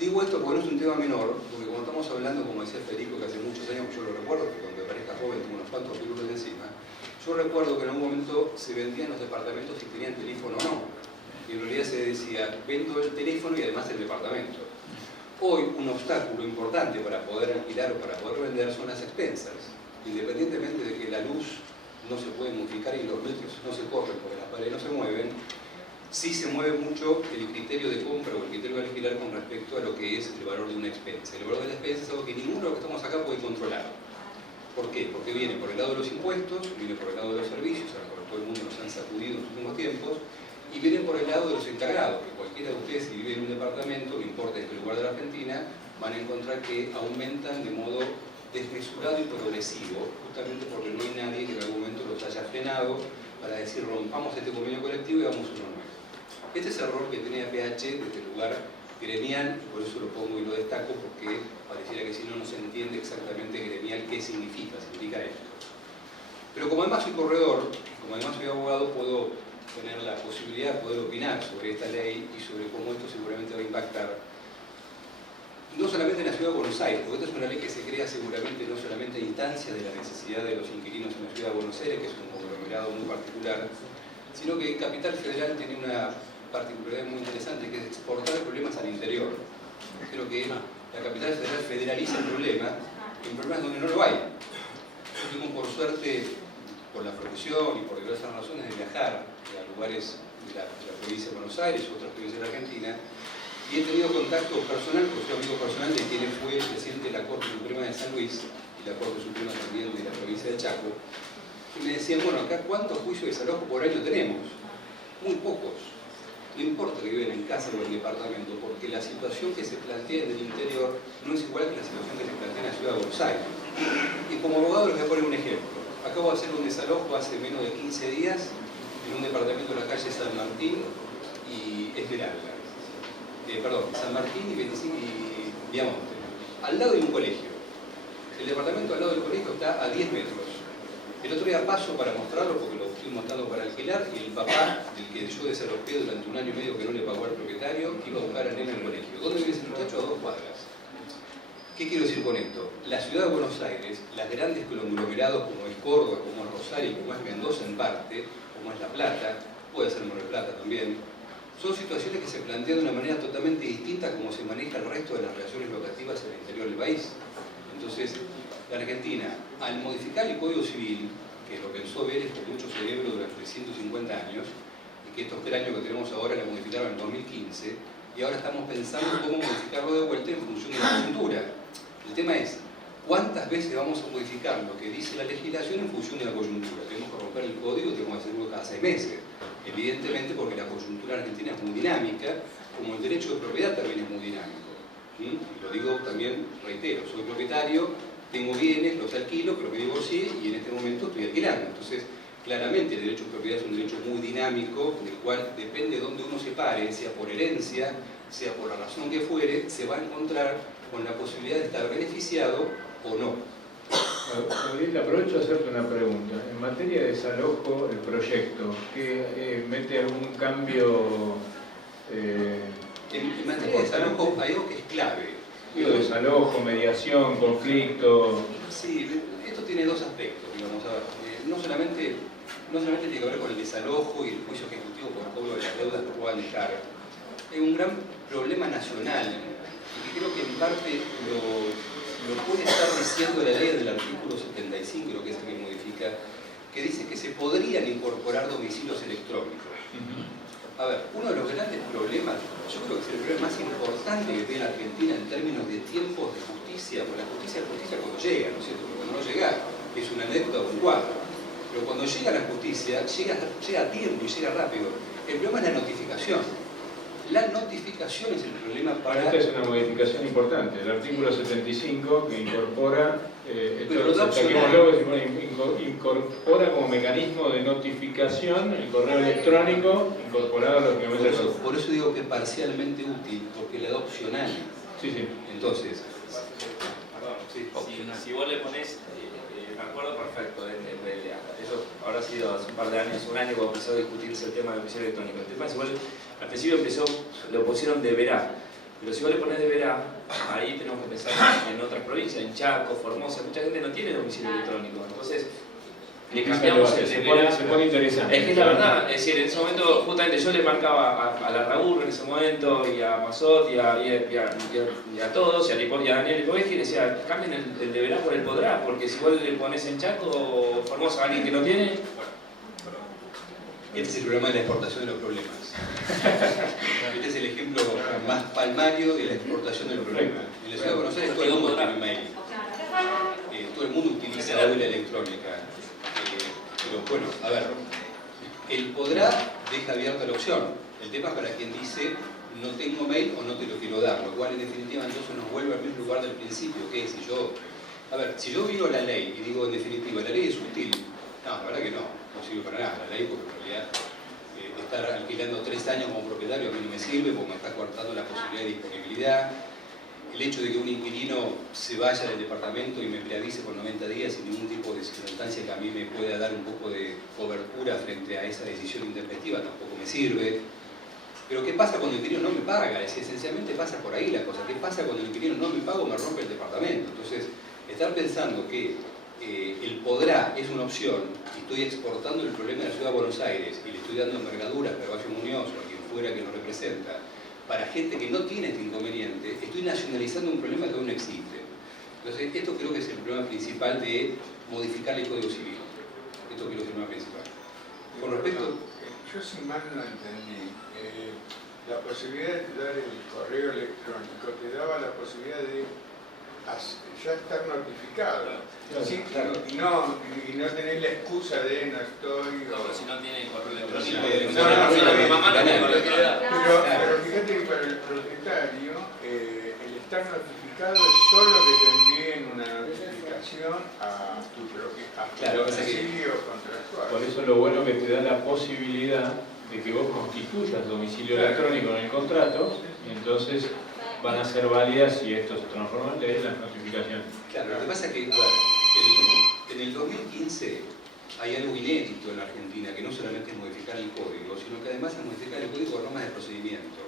Digo esto porque no es un tema menor, porque cuando estamos hablando, como decía Federico, que hace muchos años, yo lo recuerdo, porque cuando me parezca joven tengo unos cuantos seguros de encima, yo recuerdo que en un momento se vendían los departamentos si tenían teléfono o no, y en realidad se decía, vendo el teléfono y además el departamento. Hoy un obstáculo importante para poder alquilar o para poder vender son las expensas, independientemente de que la luz no se puede modificar y los metros no se corren porque las paredes no se mueven, sí se mueve mucho el criterio de compra o el criterio de alquilar con respecto a lo que es el valor de una expensa. El valor de la expensa es algo que ninguno de los que estamos acá puede controlar. ¿Por qué? Porque viene por el lado de los impuestos, viene por el lado de los servicios, ahora por todo el mundo nos han sacudido en los últimos tiempos, y viene por el lado de los encargados, que cualquiera de ustedes si vive en un departamento, no importa en qué lugar de la Argentina, van a encontrar que aumentan de modo desmesurado y progresivo, justamente porque no hay nadie que en algún momento los haya frenado para decir rompamos este convenio colectivo y hagamos uno nuevo. Este es el rol que tenía PH desde el lugar gremial, y por eso lo pongo y lo destaco, porque pareciera que si no, no se entiende exactamente gremial qué significa esto. Pero como además soy corredor, como además soy abogado, puedo tener la posibilidad de poder opinar sobre esta ley y sobre cómo esto seguramente va a impactar no solamente en la ciudad de Buenos Aires, porque esta es una ley que se crea seguramente no solamente a instancia de la necesidad de los inquilinos en la ciudad de Buenos Aires, que es un conglomerado muy particular, sino que Capital Federal tiene una particularidad muy interesante, que es exportar problemas al interior. Creo que la Capital Federal federaliza el problema en problemas donde no lo hay. Yo tengo por suerte, por la profesión y por diversas razones, de viajar a lugares de la provincia de Buenos Aires u otras provincias de la Argentina, y he tenido contacto personal, porque soy amigo personal de quien fue el presidente de la Corte Suprema de San Luis y la Corte Suprema también de la provincia de Chaco, y me decían, bueno, acá ¿cuántos juicios de desalojo por año tenemos? Muy pocos. No importa que viven en casa o en departamento, porque la situación que se plantea en el interior no es igual que la situación que se plantea en la ciudad de Buenos Aires. Y como abogado les voy a poner un ejemplo. Acabo de hacer un desalojo hace menos de 15 días en un departamento de la calle San Martín y Esmeralda. San Martín y Viamonte, al lado de un colegio. El departamento al lado del colegio está a 10 metros. El otro día paso para mostrarlo, porque lo estoy mostrando para alquilar, y el papá, del que yo desalojé durante 1 año y medio que no le pagó al propietario, iba a buscar al nene al colegio. ¿Dónde vive ese muchacho? A 2 cuadras. ¿Qué quiero decir con esto? La ciudad de Buenos Aires, las grandes conglomerados como es Córdoba, como es Rosario, como es Mendoza en parte, como es La Plata, puede ser Mar del Plata también, son situaciones que se plantean de una manera totalmente distinta a como se maneja el resto de las relaciones locativas en el interior del país. Entonces, la Argentina, al modificar el Código Civil, que lo pensó Vélez con mucho cerebro durante 150 años, y que estos 3 años que tenemos ahora lo modificaron en 2015, y ahora estamos pensando cómo modificarlo de vuelta en función de la coyuntura. El tema es, ¿cuántas veces vamos a modificar lo que dice la legislación en función de la coyuntura? Tenemos que romper el código, tenemos que hacerlo cada 6 meses. Evidentemente porque la coyuntura argentina es muy dinámica, como el derecho de propiedad también es muy dinámico. Y lo digo también, reitero, soy propietario, tengo bienes, los alquilo, pero me divorcié y en este momento estoy alquilando. Entonces, claramente el derecho de propiedad es un derecho muy dinámico, del cual depende de dónde uno se pare, sea por herencia, sea por la razón que fuere, se va a encontrar con la posibilidad de estar beneficiado o no. Gabriel, aprovecho a hacerte una pregunta. En materia de desalojo, el proyecto, ¿qué mete algún cambio? En materia de desalojo hay algo que es clave. Digo, desalojo, mediación, conflicto. Sí, esto tiene 2 aspectos, digamos. A ver, no solamente tiene que ver con el desalojo y el juicio ejecutivo por cobro de las deudas que puedan dejar. Es un gran problema nacional y que creo que en parte lo puede estar diciendo la ley del artículo 75, lo que es el que modifica, que dice que se podrían incorporar domicilios electrónicos. A ver, uno de los grandes problemas, yo creo que es el problema más importante que tiene la Argentina en términos de tiempos de justicia, porque la justicia es justicia cuando llega, ¿no es cierto? Porque cuando no llega es una anécdota o un cuadro. Pero cuando llega la justicia, llega a tiempo y llega rápido. El problema es la notificación. La notificación es el problema para... Esta es una modificación importante, el artículo 75 que incorpora incorpora como mecanismo de notificación el correo electrónico incorporado lógicamente. Por eso digo que parcialmente útil, porque le da opcional. Sí, sí. Entonces, si vos le ponés, me acuerdo perfecto, eso habrá sido hace un par de años, un año cuando empezó a discutirse el tema del oficial electrónico. El tema es igual, al principio lo pusieron deberá, pero si vos le ponés deberá, ahí tenemos que pensar en otras provincias, en Chaco, Formosa, mucha gente no tiene domicilio electrónico, entonces le cambiamos el deberá. Se pone interesante. Es que es la verdad, es decir, en ese momento justamente yo le marcaba a la Raúl en ese momento, y a Mazot, y a todos, y a Daniel Lipovetsky, y decía, cambien el deberá por el podrá, porque si vos le pones en Chaco o Formosa a alguien que no tiene... Este es el problema de la exportación de los problemas. Este es el ejemplo más palmario de la exportación del problema. En la ciudad de Buenos Aires todo el mundo tiene mail. Todo el mundo utiliza la huella electrónica. Pero bueno, a ver, el podrá deja abierta la opción. El tema es para quien dice no tengo mail o no te lo quiero dar, lo cual en definitiva entonces nos vuelve al mismo lugar del principio, que es si yo miro la ley y digo en definitiva, ¿la ley es útil? No, la verdad que no sirve para nada la ley, porque en realidad estar alquilando 3 años como propietario a mí no me sirve, porque me está cortando la posibilidad de disponibilidad. El hecho de que un inquilino se vaya del departamento y me preavise por 90 días sin ningún tipo de circunstancia que a mí me pueda dar un poco de cobertura frente a esa decisión intempestiva tampoco me sirve. Pero ¿qué pasa cuando el inquilino no me paga? Esencialmente pasa por ahí la cosa. ¿Qué pasa cuando el inquilino no me paga o me rompe el departamento? Entonces, estar pensando que el podrá es una opción y estoy exportando el problema de la ciudad de Buenos Aires y le estoy dando envergadura a Carvalho Muñoz o a quien fuera que lo representa, para gente que no tiene este inconveniente, estoy nacionalizando un problema que aún no existe. Entonces, esto creo que es el problema principal de modificar el Código Civil. Esto creo que es el problema principal. Con respecto... Yo si mal no entendí, la posibilidad de dar el correo electrónico te daba la posibilidad de ya estar notificado. Sí, claro. Y no tener la excusa de no estoy... No, pero si no tiene correo electrónico... Pero fíjate que para el propietario el estar notificado es solo que te envíen una notificación a tu domicilio contractual. Por eso lo bueno que te da la posibilidad de que vos constituyas domicilio electrónico en el contrato, y entonces van a ser válidas si esto se transforma en ley las notificaciones. Claro, lo que pasa es que, en el 2015 hay algo inédito en la Argentina, que no solamente es modificar el código, sino que además es modificar el código de normas de procedimiento.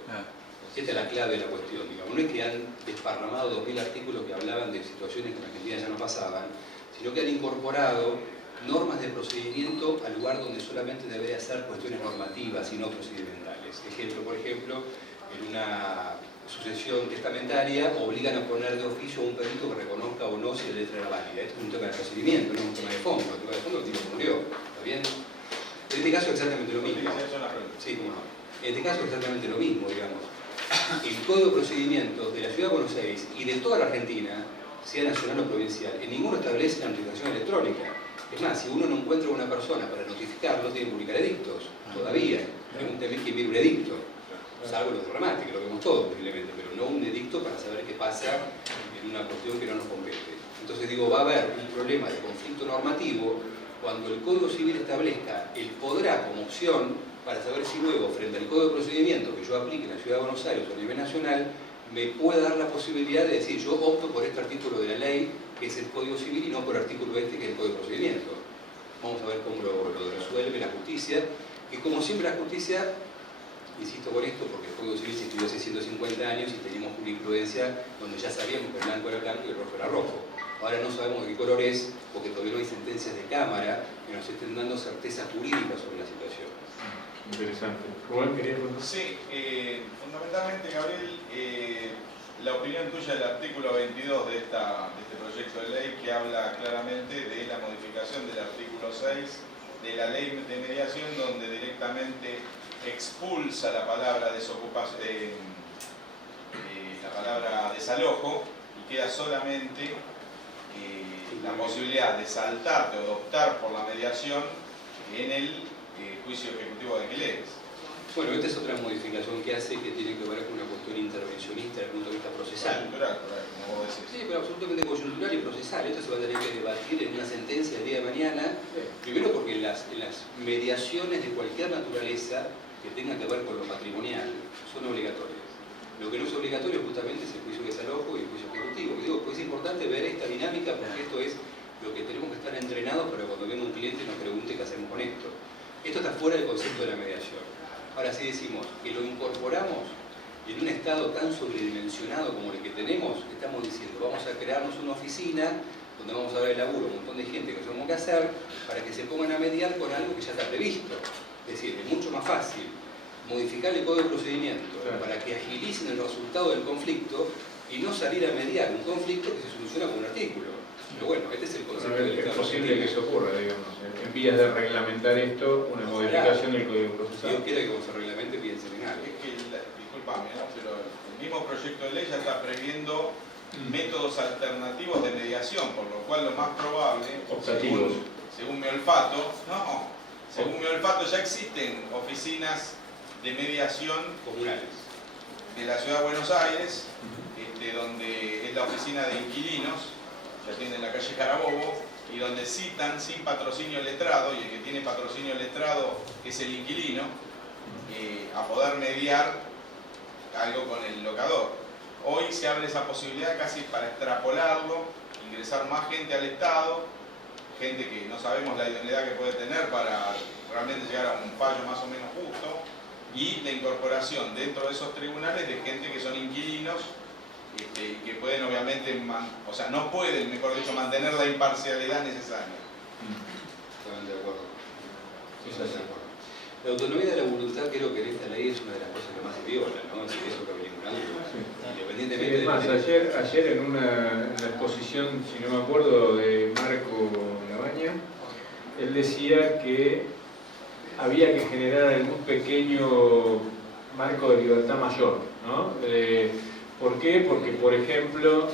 Esta es la clave de la cuestión, digamos. No es que han desparramado 2000 artículos que hablaban de situaciones que en Argentina ya no pasaban, sino que han incorporado normas de procedimiento al lugar donde solamente debería ser cuestiones normativas y no procedimentales. Ejemplo, por ejemplo, en una sucesión testamentaria obligan a poner de oficio a un perito que reconozca o no si la letra era válida. Esto es un tema de procedimiento, no es un tema de fondo. El tema de fondo es el tipo que murió, ¿está bien? En este caso es exactamente lo mismo. Sí, cómo no. En este caso es exactamente lo mismo, digamos. El Código de Procedimientos de la Ciudad de Buenos Aires y de toda la Argentina, sea nacional o provincial, en ninguno establece la notificación electrónica. Es más, si uno no encuentra a una persona para notificarlo, tiene que publicar edictos, todavía. Pregúntame quién viene un edicto. Salvo los de remate, que lo vemos todos posiblemente, pero no un edicto para saber qué pasa en una cuestión que no nos compete. Entonces digo, va a haber un problema de conflicto normativo cuando el Código Civil establezca el podrá como opción para saber si luego, frente al Código de Procedimiento que yo aplique en la Ciudad de Buenos Aires o a nivel nacional, me pueda dar la posibilidad de decir, yo opto por este artículo de la ley, que es el Código Civil, y no por el artículo que es el Código de Procedimiento. Vamos a ver cómo lo resuelve la justicia, que como siempre la justicia, insisto con esto, porque el Código Civil se escribió hace 150 años y teníamos jurisprudencia donde ya sabíamos que el blanco era blanco y el rojo era rojo. Ahora no sabemos de qué color es, porque todavía no hay sentencias de Cámara que nos estén dando certeza jurídica sobre la situación. Interesante. Rubén, ¿querías contar? Sí, fundamentalmente, Gabriel, la opinión tuya del artículo 22 de este proyecto de ley, que habla claramente de la modificación del artículo 6 de la ley de mediación, donde directamente expulsa la palabra desocupación, la palabra desalojo, y queda solamente la posibilidad de saltarte o de optar por la mediación en el juicio ejecutivo de alquileres. Bueno, esta es otra modificación que hace que tiene que ver con una cuestión intervencionista desde el punto de vista procesal. Coyuntural, como vos decís. Sí, pero absolutamente coyuntural y procesal. Esto se va a tener que debatir en una sentencia el día de mañana. Primero porque en las mediaciones de cualquier naturaleza que tenga que ver con lo patrimonial son obligatorias. Lo que no es obligatorio justamente es el juicio de desalojo y el juicio ejecutivo. Digo, pues es importante ver esta dinámica porque esto es lo que tenemos que estar entrenados para cuando venga un cliente nos pregunte qué hacemos con esto. Esto está fuera del concepto de la mediación. Ahora sí decimos que lo incorporamos en un estado tan sobredimensionado como el que tenemos, estamos diciendo, vamos a crearnos una oficina donde vamos a dar el laburo a un montón de gente que tenemos que hacer para que se pongan a mediar con algo que ya está previsto. Es decir, es mucho más fácil modificar el código de procedimiento para que agilicen el resultado del conflicto y no salir a mediar un conflicto que se soluciona con un artículo. Pero bueno, este es el concepto del Es Estado. posible que eso ocurra, digamos. En vías de reglamentar esto, una modificación del código procesal. Dios quiera que cuando se reglamente piensen en algo. Es que, disculpame, ¿no? Pero el mismo proyecto de ley ya está previendo métodos alternativos de mediación, por lo cual lo más probable, según mi olfato, ya existen oficinas de mediación Comunales. de la Ciudad de Buenos Aires, donde es la oficina de inquilinos, que atiende en la calle Carabobo, y donde citan sin patrocinio letrado, y el que tiene patrocinio letrado es el inquilino, a poder mediar algo con el locador. Hoy se abre esa posibilidad casi para extrapolarlo, ingresar más gente al Estado, gente que no sabemos la idoneidad que puede tener para realmente llegar a un fallo más o menos justo, y la incorporación dentro de esos tribunales de gente que son inquilinos, que pueden obviamente, no pueden, mejor dicho, mantener la imparcialidad necesaria. Totalmente de acuerdo. Totalmente de acuerdo. La autonomía de la voluntad creo que en esta ley es una de las cosas que más se viola, ¿no? Es eso que venimos hablando. Independientemente es más, ayer en una exposición, si no me acuerdo, de Marco Labaña, él decía que había que generar algún pequeño marco de libertad mayor, ¿no? ¿Por qué? Porque, por ejemplo,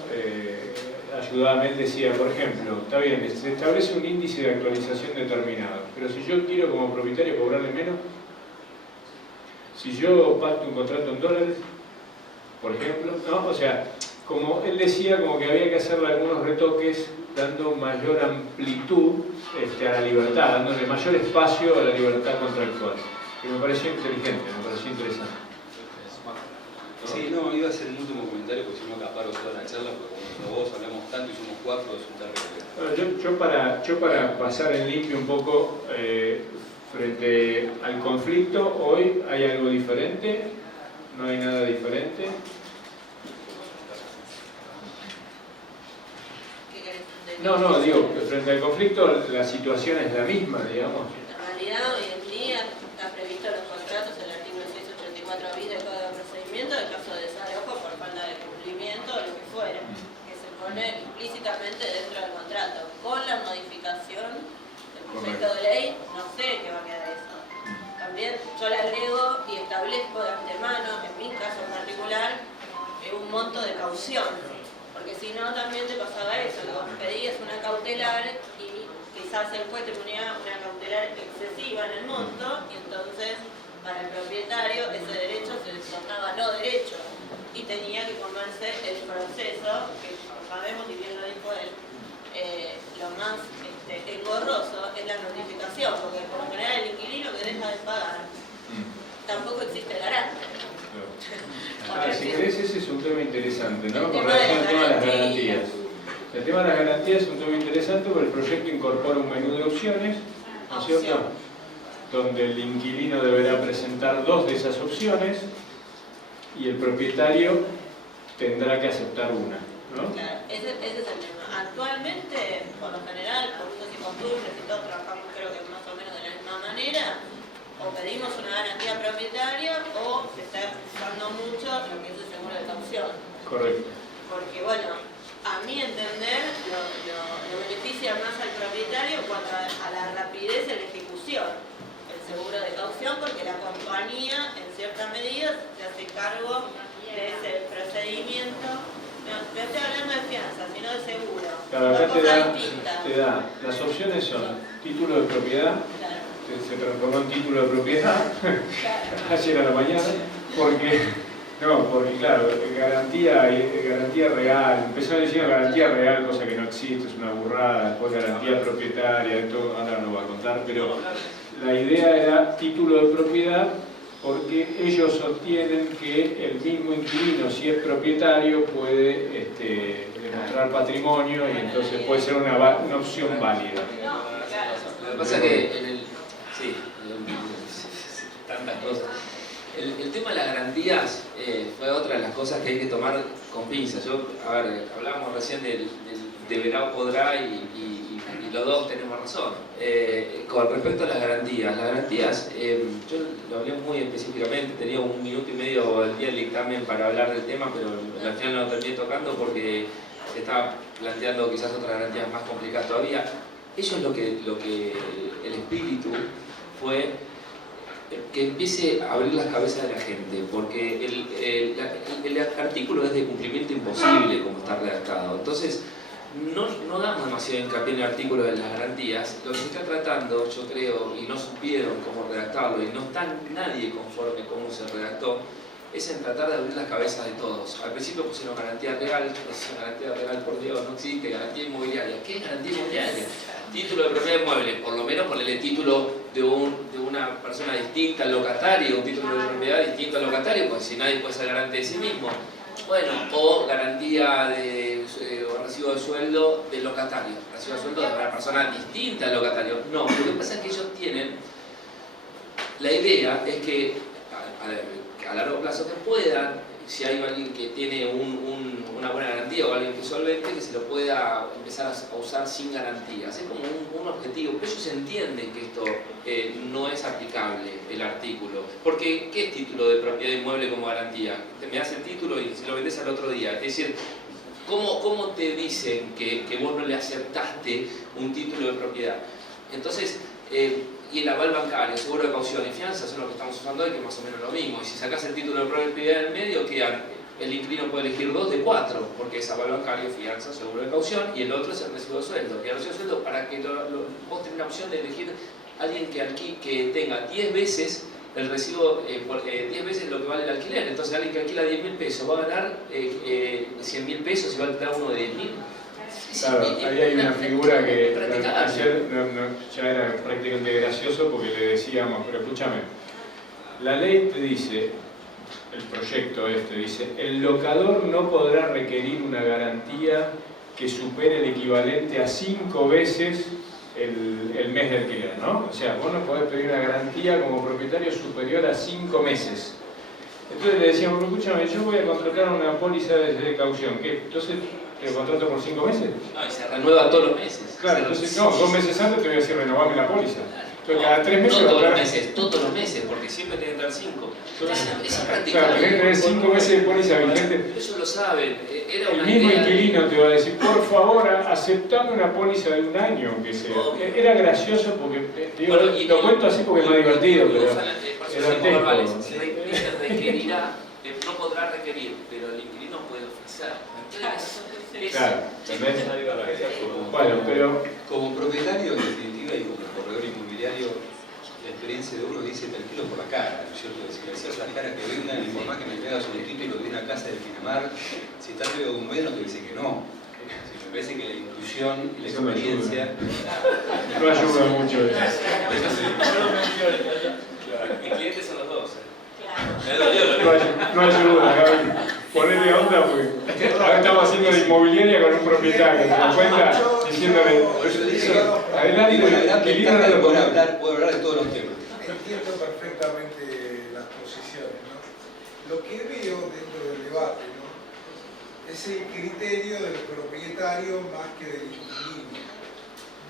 ayudadamente decía, por ejemplo, está bien, se establece un índice de actualización determinado, pero si yo quiero como propietario cobrarle menos, si yo pacto un contrato en dólares, por ejemplo, ¿no? O sea, como él decía, como que había que hacerle algunos retoques dando mayor amplitud a la libertad, dándole mayor espacio a la libertad contractual. Que me pareció inteligente, me pareció interesante. Sí, no, iba a hacer un último comentario porque si no acaparo toda la charla, porque como vos hablamos tanto y somos cuatro, es un terrible. Yo para pasar en limpio un poco frente al conflicto, hoy hay algo diferente, no hay nada diferente. No, digo, que frente al conflicto la situación es la misma, digamos. En realidad, hoy en día está previsto en los contratos el artículo 684 bis del Código de Procedimiento en caso de desalojo por falta de cumplimiento o lo que fuera, que se pone implícitamente dentro del contrato. Con la modificación del proyecto de ley, no sé qué va a quedar eso. También yo le agrego y establezco de antemano, en mi caso en particular, un monto de caución. Porque si no, también te pasaba eso, que vos pedías una cautelar y quizás el juez te ponía una cautelar excesiva en el monto y entonces para el propietario ese derecho se le tornaba no derecho y tenía que comerse el proceso, que como sabemos, y bien lo dijo él, lo más engorroso es la notificación, porque por lo general el inquilino que deja de pagar tampoco existe garante. Si querés, ese es un tema interesante, ¿no? Con relación al tema de las garantías. El tema de las garantías es un tema interesante porque el proyecto incorpora un menú de opciones, ¿no es cierto? Donde el inquilino deberá presentar 2 de esas opciones y el propietario tendrá que aceptar una, ¿no? Claro, ese es el tema. Actualmente, por lo general, por usos y costumbres y todo, trabajamos creo que más o menos de la misma manera. O pedimos una garantía propietaria o se está usando mucho lo que es el seguro de caución. Correcto. Porque bueno, a mi entender lo beneficia más al propietario en cuanto a la rapidez en la ejecución. El seguro de caución porque la compañía en cierta medida se hace cargo de ese procedimiento. No estoy hablando de fianza, sino de seguro. Claro, acá te da, las opciones son título de propiedad, claro, se transformó en título de propiedad ayer a la mañana, porque claro, garantía real, empezaron diciendo garantía real, cosa que no existe, es una burrada, después garantía propietaria, esto ahora no va a contar, pero la idea era título de propiedad porque ellos sostienen que el mismo inquilino, si es propietario, puede demostrar patrimonio y entonces puede ser una opción válida. Lo que pasa es que tantas cosas. El tema de las garantías fue otra de las cosas que hay que tomar con pinzas. Hablábamos recién del deberá o podrá y los dos tenemos razón. Con respecto a las garantías, yo lo hablé muy específicamente, tenía 1 minuto y medio el día del dictamen para hablar del tema, pero al final no lo terminé tocando porque se estaba planteando quizás otras garantías más complicadas todavía. Eso es lo que el espíritu fue que empiece a abrir las cabezas de la gente, porque el artículo es de cumplimiento imposible como está redactado. Entonces, no damos demasiado hincapié en el artículo de las garantías. Lo que se está tratando, yo creo, y no supieron cómo redactarlo, y no está nadie conforme cómo se redactó, es en tratar de abrir las cabezas de todos. Al principio pusieron garantía real, garantía real por Dios, no existe, garantía inmobiliaria. ¿Qué es garantía inmobiliaria? Título de propiedad de inmueble, por lo menos ponerle título de una persona distinta al locatario, un título de propiedad distinto al locatario, pues si nadie puede ser garante de sí mismo. Bueno, o garantía o recibo de sueldo del locatario, recibo de sueldo de una persona distinta al locatario. No, lo que pasa es que ellos tienen, la idea es que a largo plazo que puedan, si hay alguien que tiene una buena garantía o alguien que es solvente, que se lo pueda empezar a usar sin garantías. Es como un objetivo, pero ellos entienden que esto no es aplicable, el artículo. Porque, ¿qué es título de propiedad de inmueble como garantía? Me das el título y se lo vendes al otro día. Es decir, ¿cómo te dicen que vos no le aceptaste un título de propiedad? Entonces, y el aval bancario, seguro de caución y fianza son lo que estamos usando hoy, que es más o menos lo mismo. Y si sacás el título de propiedad en medio, el inquilino puede elegir 2 de 4, porque es aval bancario, fianza, seguro de caución, y el otro es el recibo de sueldo. Y el recibo de sueldo, para que vos tengas la opción de elegir a alguien que tenga 10 veces el recibo, 10 veces lo que vale el alquiler. Entonces alguien que alquila 10.000 pesos va a ganar 100.000 pesos y va a alquilar uno de 10.000. Claro, ahí hay una figura que ayer ya era prácticamente gracioso porque le decíamos, pero escúchame, la ley te dice, el proyecto dice, el locador no podrá requerir una garantía que supere el equivalente a 5 veces el mes de alquiler, ¿no? O sea, vos no podés pedir una garantía como propietario superior a 5 meses. Entonces le decíamos, escúchame, yo voy a contratar una póliza de caución, ¿qué? Entonces, ¿te contrato por 5 meses? No, y se renueva todos los meses. Claro, entonces, no, 2 meses antes te voy a decir, renovame la póliza. Entonces, No, cada 3 meses... no todos los meses, porque siempre tenés que dar 5. Esa práctica. Claro, tenés que tener 5 meses de póliza vigente. Ellos lo saben. Era El una mismo idea. inquilino te va a decir, por favor, aceptame una póliza de 1 año, aunque sea. Era gracioso porque, digo, Bueno, lo cuento así porque es más divertido, pero... verbales. Requerirá, no podrá requerir, pero el inquilino puede ofrecer. Claro, ¿entendés? Bueno, pero... Como propietario, en definitiva, y como corredor inmobiliario, la experiencia de uno dice te alquilo por la cara, ¿no es cierto? Si me decías la cara que vengan, informar que me pegas un título de una casa de Pinamar, si estás medio de un medio no te dice que no. Me parece que la inclusión y la experiencia... No ayuda mucho eso. Mis clientes son los dos. No ayuda, Gaby. Ponele onda porque ahora estamos haciendo de inmobiliaria con un propietario, ¿te das cuenta? Diciéndole, adelante, puedo hablar de todos los temas. Entiendo perfectamente las posiciones, ¿no? Lo que veo dentro del debate, ¿no?, es el criterio del propietario más que del inquilino.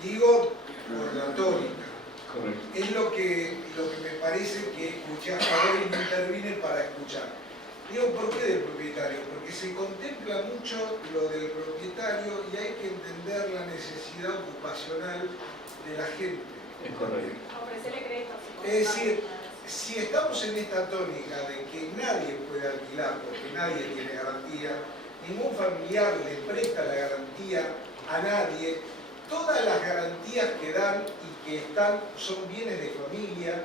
Digo por la tónica. Correcto. Es lo que me parece que escuchar, ahora no interviene para escuchar. Digo, ¿por qué del propietario? Porque se contempla mucho lo del propietario y hay que entender la necesidad ocupacional de la gente. Es correcto. Ofrecerle crédito. Es decir, si estamos en esta tónica de que nadie puede alquilar porque nadie tiene garantía, ningún familiar le presta la garantía a nadie, todas las garantías que dan y que son bienes de familia.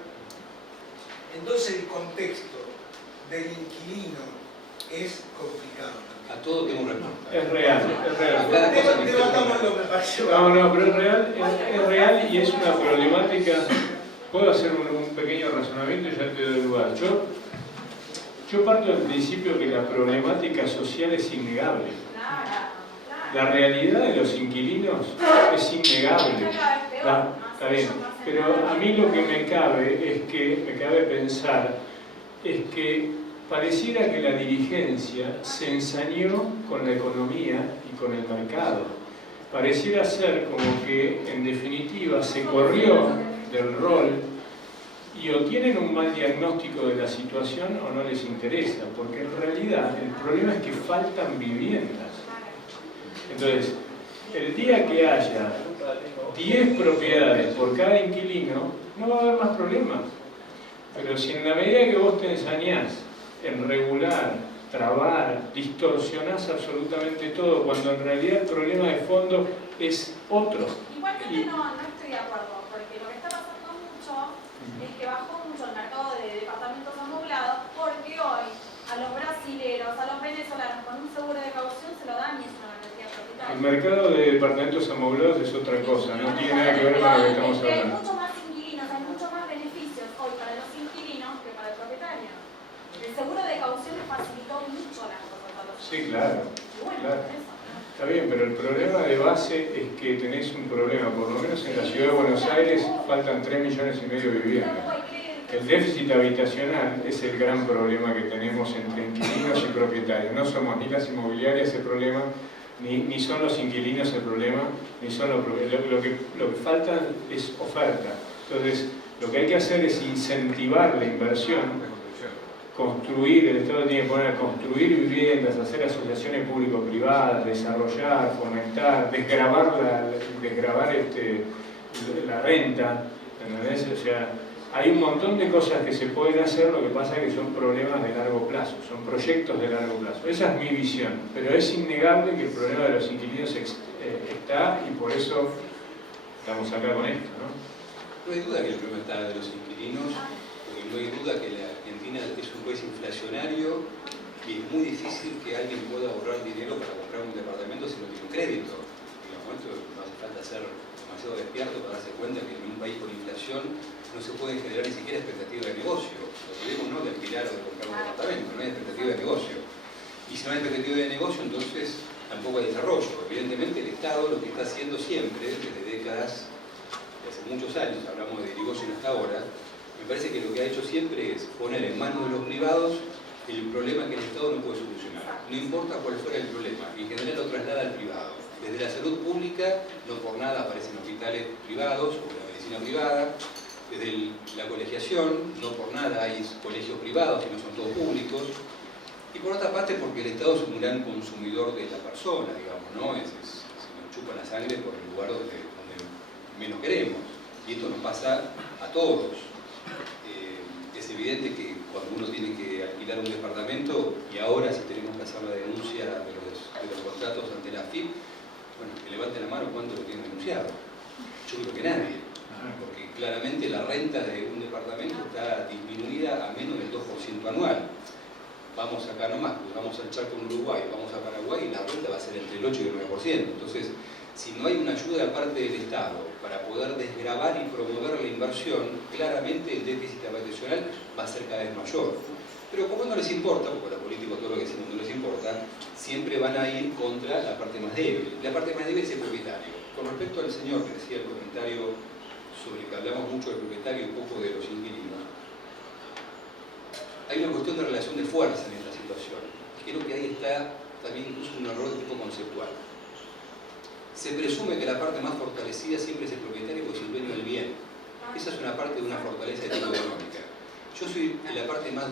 Entonces el contexto del inquilino es complicado también. A todo tengo respuesta. Es real, es real. Debatámoslo, me pareció. No, pero es real y es una problemática. Puedo hacer un pequeño razonamiento y ya te doy lugar. Yo parto del principio que la problemática social es innegable. La realidad de los inquilinos es innegable. Está bien, pero a mí lo que me cabe pensar es que pareciera que la dirigencia se ensañó con la economía y con el mercado. Pareciera ser como que, en definitiva, se corrió del rol y o tienen un mal diagnóstico de la situación o no les interesa, porque en realidad el problema es que faltan viviendas. Entonces, el día que haya 10 propiedades por cada inquilino, no va a haber más problemas. Pero si en la medida que vos te ensañás en regular, trabar, distorsionás absolutamente todo, cuando en realidad el problema de fondo es otro. Igualmente no estoy de acuerdo, porque lo que está pasando mucho es que bajó mucho el mercado de departamentos amoblados, porque hoy a los brasileros, a los venezolanos con un seguro de caución se lo dan y es una garantía propietaria. El mercado de departamentos amoblados es otra cosa, no tiene nada que ver con lo que estamos hablando. Hay mucho más inquilinos, hay mucho más beneficios hoy para los inquilinos que para el propietario. El seguro de caución facilitó mucho las cosas para los inquilinos. Sí, claro. Está bien, pero el problema de base es que tenés un problema, por lo menos en la ciudad de Buenos Aires faltan 3,5 millones de viviendas. El déficit habitacional es el gran problema que tenemos entre inquilinos y propietarios. No somos ni las inmobiliarias el problema, ni son los inquilinos el problema, ni son los lo que falta es oferta. Entonces, lo que hay que hacer es incentivar la inversión, construir, el Estado tiene que poner a construir viviendas, hacer asociaciones público-privadas, desarrollar, fomentar, desgravar la renta, ¿entendés? O sea, hay un montón de cosas que se pueden hacer, lo que pasa es que son problemas de largo plazo, son proyectos de largo plazo. Esa es mi visión, pero es innegable que el problema de los inquilinos está y por eso estamos acá con esto, ¿no? No hay duda que el problema está de los inquilinos, porque no hay duda que la Argentina es un país inflacionario y es muy difícil que alguien pueda ahorrar dinero para comprar un departamento si no tiene un crédito. Digamos, esto no hace falta ser demasiado despierto para darse cuenta que en un país con inflación no se puede generar ni siquiera expectativa de negocio. Lo que vemos no de alquilar o de comprar un departamento, no hay expectativa de negocio. Y si no hay expectativa de negocio, entonces tampoco hay desarrollo. Evidentemente el Estado lo que está haciendo siempre, desde décadas, hace muchos años, hablamos de negocio hasta ahora, me parece que lo que ha hecho siempre es poner en manos de los privados el problema que el Estado no puede solucionar. No importa cuál fuera el problema, en general lo traslada al privado. Desde la salud pública, no por nada aparecen hospitales privados o la medicina privada. Desde la colegiación, no por nada hay colegios privados y no son todos públicos. Y por otra parte, porque el Estado es un gran consumidor de la persona, digamos, ¿no? Se nos chupa la sangre por el lugar donde menos queremos. Y esto nos pasa a todos. Es evidente que cuando uno tiene que alquilar un departamento, y ahora si tenemos que hacer la denuncia de los contratos ante la AFIP, bueno, que levante la mano cuánto lo tienen denunciado. Yo creo que nadie. Porque claramente la renta de un departamento está disminuida a menos del 2% anual. Vamos acá nomás, pues vamos al Chaco en Uruguay, vamos a Paraguay y la renta va a ser entre el 8 y el 9%. Entonces, si no hay una ayuda de parte del Estado para poder desgravar y promover la inversión, claramente el déficit habitacional va a ser cada vez mayor. Pero como no les importa, porque a los políticos todo lo que decimos no les importa, siempre van a ir contra la parte más débil. La parte más débil es el propietario. Con respecto al señor que decía el comentario sobre que hablamos mucho del propietario y un poco de los inquilinos, hay una cuestión de relación de fuerza en esta situación. Creo que ahí está también incluso un error de tipo conceptual. Se presume que la parte más fortalecida siempre es el propietario porque es el dueño del bien. Esa es una parte de una fortaleza de tipo económica. Yo soy la parte más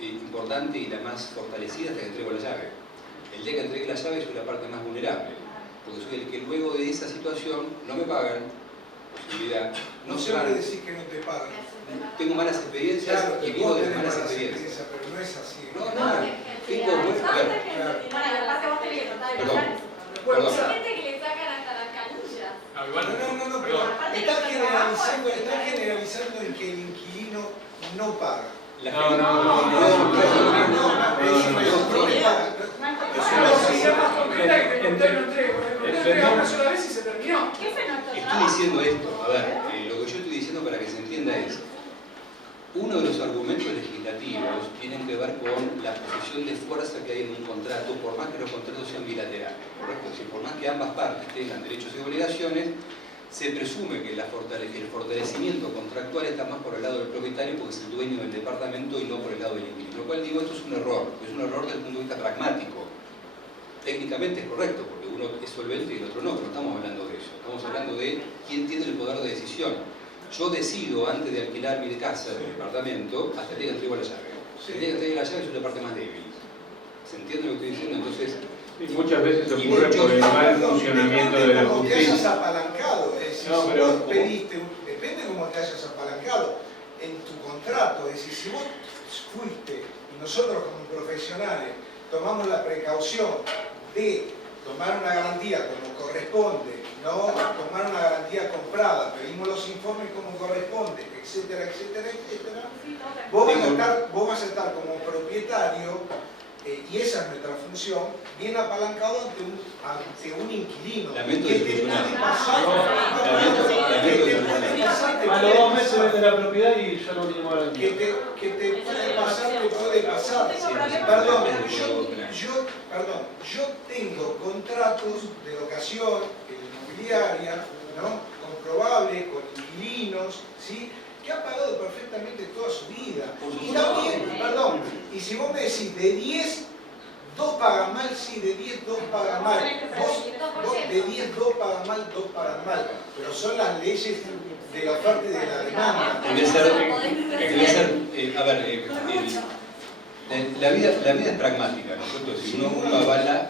importante y la más fortalecida hasta que entrego la llave. El día que entregue la llave soy la parte más vulnerable, porque soy el que luego de esa situación no me pagan, posibilidad, no siempre decís que no te pagan. Tengo malas experiencias, claro, y vivo de malas experiencias. Pero no es así. No, tengo buenas. Bueno, hay gente que le sacan hasta las canillas. No, pero estás generalizando están generalizando en que el inquilino no paga. Estoy diciendo esto, a ver, lo que yo estoy diciendo para que se entienda es, uno de los argumentos legislativos tienen que ver con la posición de fuerza que hay en un contrato, por más que los contratos sean bilaterales, ¿correcto? Es decir, por más que ambas partes tengan derechos y obligaciones, se presume que el fortalecimiento contractual está más por el lado del propietario porque es el dueño del departamento y no por el lado del inquilino. Lo cual digo, esto es un error desde el punto de vista pragmático. Técnicamente es correcto, porque uno es solvente y el otro no, pero no estamos hablando de eso. Estamos hablando de quién tiene el poder de decisión. Yo decido, antes de alquilar mi casa, mi departamento, hasta el día que entrego la llave. El día que entrego la llave es la parte más débil. ¿Se entiende lo que estoy diciendo? Entonces, y muchas veces ocurre por el mal funcionamiento de la como te hayas justicia. apalancado, es decir, No, si pero vos pediste, depende de cómo te hayas apalancado en tu contrato, es decir, si vos fuiste y nosotros como profesionales tomamos la precaución de tomar una garantía como corresponde, no tomar una garantía comprada, pedimos los informes como corresponde, etcétera, etcétera, etcétera, vos vas a estar como propietario, y esa es nuestra función, bien apalancado ante un inquilino. Lamento que te disfuncionar. puede pasar. A los 2 meses vende la propiedad y ya no tiene más garantía. Que te puede pasar. Perdón, yo tengo contratos de locación inmobiliaria, ¿no? Comprobable, con inquilinos, ¿sí? Que ha pagado perfectamente toda su vida. Y también, perdón, y si vos me decís de 10, 2 pagan mal, sí, de 10, 2 pagan mal. Vos de 10, 2 pagan mal, 2 pagan mal. Pero son las leyes de la oferta y de la demanda. La vida es pragmática, ¿no es cierto? Si uno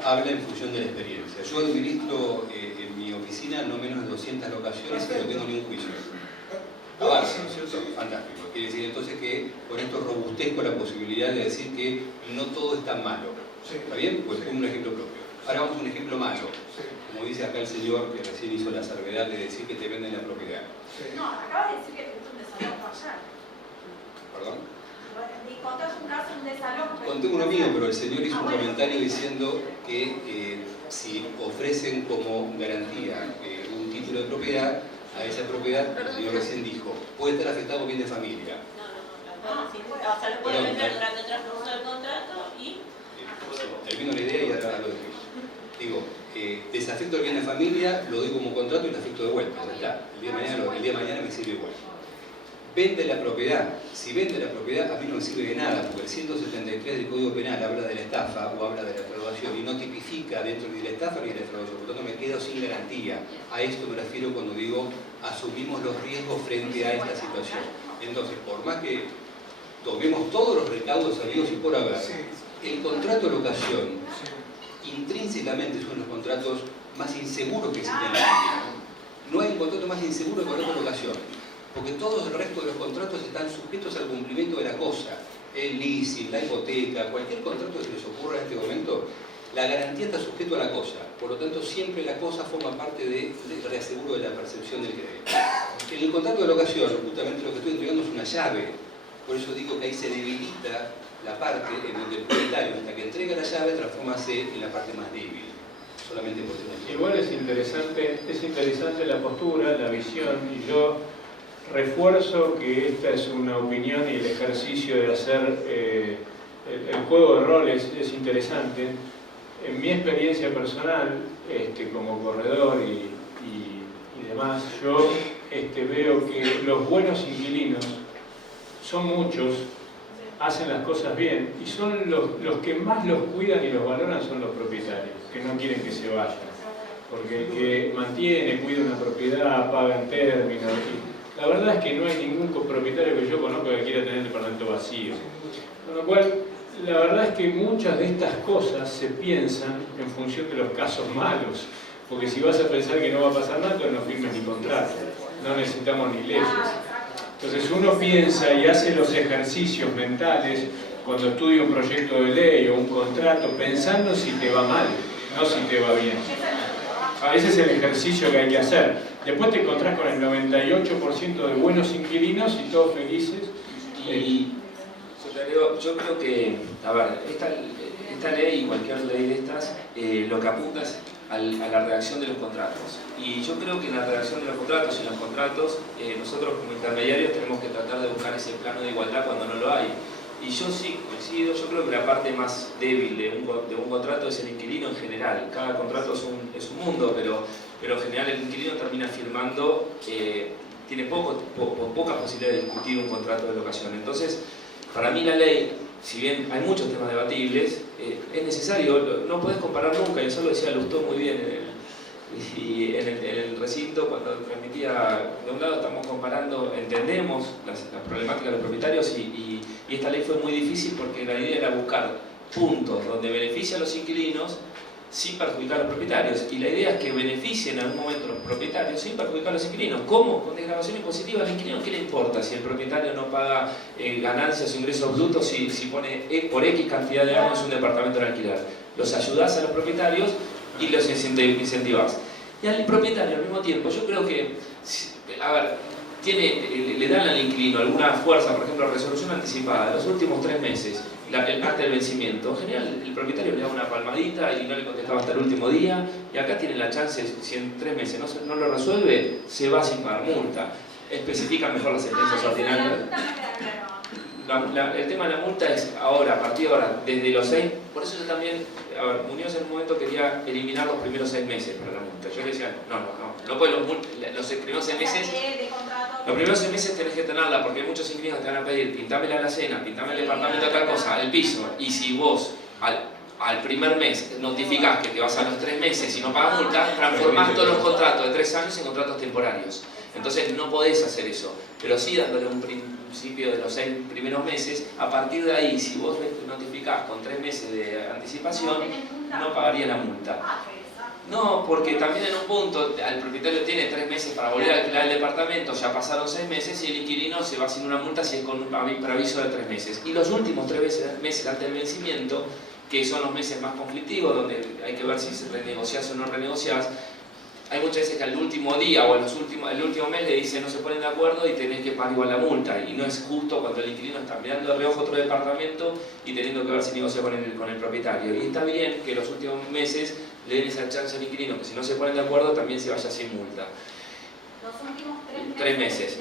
habla en función de la experiencia. Yo administro en mi oficina no menos de 200 locaciones y no tengo ni un juicio. Avanza, ¿no es cierto? Fantástico. Quiere decir entonces que con esto robustezco la posibilidad de decir que no todo es tan malo. ¿Está bien? Pues pongo un ejemplo propio. Ahora vamos a un ejemplo malo. Como dice acá el señor que recién hizo la salvedad de decir que te venden la propiedad. No, acabas de decir que te un desalojo ayer. ¿Perdón? Contás un caso, un desalojo. Conté uno mío, pero el señor hizo un comentario diciendo que si ofrecen como garantía un título de propiedad, a esa propiedad, el señor recién dijo, puede estar afectado bien de familia. O sea, lo puede vender durante el transcurso del contrato y... Termino la idea y ahora lo dejo. Digo, desafecto el bien de familia, lo doy como contrato y lo afecto de vuelta. Ya está. El día de mañana me sirve igual. Vende la propiedad. Si vende la propiedad, a mí no me sirve de nada, porque el 173 del Código Penal habla de la estafa o habla de la defraudación y no tipifica dentro ni la estafa ni la defraudación. Por lo tanto, me quedo sin garantía. A esto me refiero cuando digo asumimos los riesgos frente a esta situación. Entonces, por más que tomemos todos los recaudos sabidos y por haber, el contrato de locación intrínsecamente es uno de los contratos más inseguros que existen en la Argentina. No hay un contrato más inseguro que el contrato de locación, porque todos el resto de los contratos están sujetos al cumplimiento de la cosa. El leasing, la hipoteca, cualquier contrato que se les ocurra en este momento, la garantía está sujeto a la cosa. Por lo tanto, siempre la cosa forma parte del reaseguro de la percepción del crédito. En el contrato de locación, justamente lo que estoy entregando es una llave. Por eso digo que ahí se debilita la parte en donde el propietario, hasta que entrega la llave, transformase en la parte más débil. Solamente por tener. Igual es interesante la postura, la visión, y yo refuerzo que esta es una opinión y el ejercicio de hacer el juego de roles es interesante. En mi experiencia personal, como corredor y demás, yo veo que los buenos inquilinos son muchos, hacen las cosas bien y son los que más los cuidan y los valoran son los propietarios, que no quieren que se vayan. Porque el que mantiene, cuida una propiedad, paga en términos. La verdad es que no hay ningún propietario que yo conozca que quiera tener el departamento vacío. Con lo cual, la verdad es que muchas de estas cosas se piensan en función de los casos malos. Porque si vas a pensar que no va a pasar nada, entonces no firmes ni contrato. No necesitamos ni leyes. Entonces uno piensa y hace los ejercicios mentales cuando estudia un proyecto de ley o un contrato pensando si te va mal, no si te va bien. Ese es el ejercicio que hay que hacer. Después te encontrás con el 98% de buenos inquilinos y todos felices. Y yo creo que, a ver, esta ley y cualquier ley de estas, lo que apunta es a la redacción de los contratos. Y yo creo que en la redacción de los contratos y en los contratos, nosotros como intermediarios tenemos que tratar de buscar ese plano de igualdad cuando no lo hay. Y yo sí coincido, yo creo que la parte más débil de un contrato es el inquilino en general. Cada contrato es un mundo, pero en general el inquilino termina firmando, tiene poca posibilidad de discutir un contrato de locación. Entonces, para mí la ley, si bien hay muchos temas debatibles, es necesario, no podés comparar nunca, y eso lo decía Lustó muy bien en el recinto cuando transmitía. De un lado estamos comparando, entendemos las problemáticas de los propietarios y esta ley fue muy difícil porque la idea era buscar puntos donde beneficia a los inquilinos sin perjudicar a los propietarios, y la idea es que beneficien en algún momento a los propietarios sin perjudicar a los inquilinos. ¿Cómo? Con desgravación impositiva al inquilino. ¿Qué le importa si el propietario no paga ganancias o ingresos brutos si pone por X cantidad de años un departamento en alquiler? Los ayudás a los propietarios y los incentivás. Y al propietario al mismo tiempo, yo creo que, a ver, le dan al inquilino alguna fuerza, por ejemplo, resolución anticipada de los últimos 3 meses, el acta del vencimiento. En general, el propietario le da una palmadita y no le contestaba hasta el último día, y acá tiene la chance, si en 3 meses no lo resuelve, se va sin pagar multa. Especifican mejor las sentencias ordinarias. El tema de la multa es ahora, a partir de ahora, desde los 6, por eso yo también, a ver, Muñoz en un momento quería eliminar los primeros 6 meses para la multa. Yo le decía, no puedes los primeros 6 meses, los primeros 6 meses tenés que tenerla, porque hay muchos inquilinos que te van a pedir, pintame la alacena, pintame el departamento de tal cosa, el piso, y si vos al primer mes notificás que te vas a los 3 meses y no pagas multa, transformás todos los contratos de 3 años en contratos temporarios. Entonces no podés hacer eso, pero sí dándole un principio de los 6 primeros meses. A partir de ahí, si vos notificás con 3 meses de anticipación, no pagaría la multa. No, porque también en un punto el propietario tiene 3 meses para volver a alquilar el departamento, ya pasaron 6 meses y el inquilino se va sin una multa si es con un preaviso de 3 meses. Y los últimos 3 meses antes del vencimiento, que son los meses más conflictivos, donde hay que ver si renegociás o no renegociás, hay muchas veces que al último día o el último mes le dicen no se ponen de acuerdo y tenés que pagar igual la multa, y no es justo cuando el inquilino está mirando de reojo otro departamento y teniendo que ver si negocia con el propietario. Y está bien que los últimos meses le den esa chance al inquilino, que si no se ponen de acuerdo también se vaya sin multa. Los últimos 3 meses.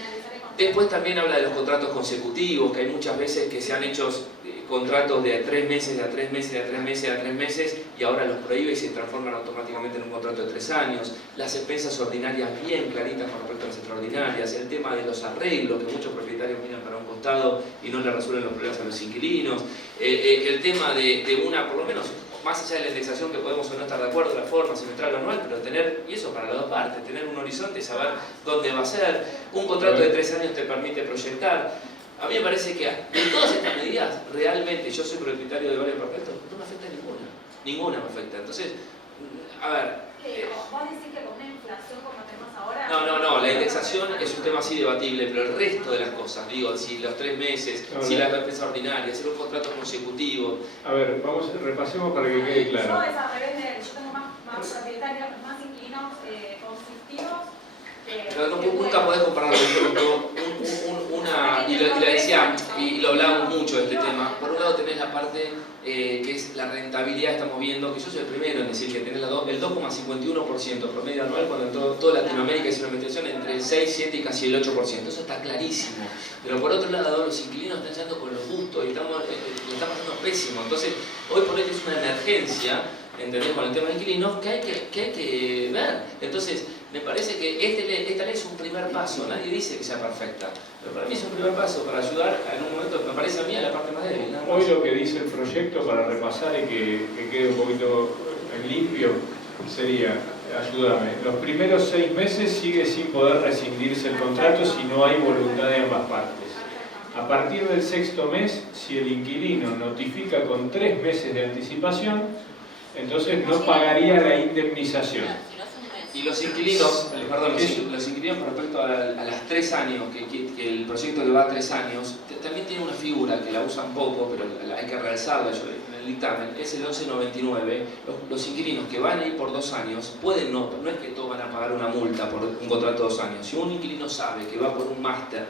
Después también habla de los contratos consecutivos, que hay muchas veces que se han hecho contratos de 3 meses, de a 3 meses, de a 3 meses, de a 3 meses, y ahora los prohíbe y se transforman automáticamente en un contrato de 3 años. Las expensas ordinarias bien claritas con respecto a las extraordinarias. El tema de los arreglos, que muchos propietarios miran para un costado y no le resuelven los problemas a los inquilinos. El tema de una, por lo menos, más allá de la indexación, que podemos o no estar de acuerdo, la forma semestral o anual, pero tener, y eso para las dos partes, tener un horizonte, saber dónde va a ser. Un contrato de 3 años te permite proyectar. A mí me parece que de todas estas medidas, realmente, yo soy propietario de varios departamentos, no me afecta ninguna me afecta. Entonces, a ver... ¿Vos decís que con una inflación como tenemos ahora? No, la indexación es un tema así debatible, pero el resto de las cosas, digo, si los 3 meses, si la expensa ordinaria, hacer un contrato consecutivo... A ver, repasemos para que quede claro. Yo es al revés yo tengo más propietarios, más inquilinos conflictivos. Pero nunca podés compararlo y lo decía, y lo hablábamos mucho de este tema. Por un lado tenés la parte que es la rentabilidad, estamos viendo, que yo soy el primero en decir que tenés el 2,51% promedio anual, cuando en toda Latinoamérica es una investigación entre el 6, 7 y casi el 8%. Eso está clarísimo. Pero por otro lado, los inquilinos están yendo con lo justo y lo estamos haciendo pésimo. Entonces, hoy por hoy es una emergencia, ¿entendés? Con el tema de inquilinos que hay que ver. Entonces, me parece que esta ley es un primer paso. Nadie dice que sea perfecta, pero para mí es un primer paso para ayudar en un momento, me parece a mí, a la parte más débil. Hoy lo que dice el proyecto, para repasar y que quede un poquito en limpio, sería, ayúdame, los primeros 6 meses sigue sin poder rescindirse el contrato si no hay voluntad de ambas partes. A partir del 6º mes, si el inquilino notifica con 3 meses de anticipación, entonces no pagaría la indemnización. Y los inquilinos, los inquilinos con respecto a las 3 años, que el proyecto le va a 3 años, también tiene una figura que la usan poco, pero hay que realzarla. Yo el dictamen es el 1199. Los inquilinos que van a ir por 2 años pueden no es que todos van a pagar una multa por un contrato de 2 años. Si un inquilino sabe que va por un máster,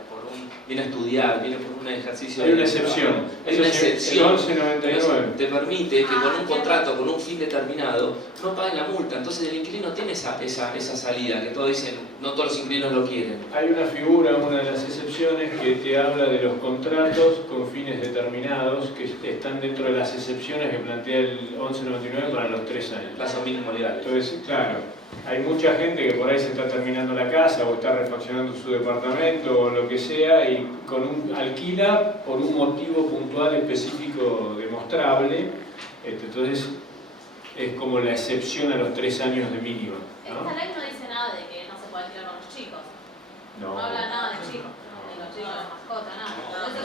viene a estudiar, viene por un ejercicio... Hay una excepción. Hay una excepción. El 1199. Te permite que con un contrato, con un fin determinado, no paguen la multa. Entonces el inquilino tiene esa salida, que todos dicen, no todos los inquilinos lo quieren. Hay una figura, una de las excepciones, que te habla de los contratos con fines determinados, que están dentro de las excepciones que plantea el 1199 para los 3 años. Plazo mínimo legal. Entonces, claro, hay mucha gente que por ahí se está terminando la casa o está refaccionando su departamento o lo que sea y alquila por un motivo puntual específico demostrable. Entonces es como la excepción a los 3 años de mínima, ¿no? Esta ley no dice nada de que no se puede alquilar con los chicos. No. No habla nada de chicos, de los chicos de mascota, nada.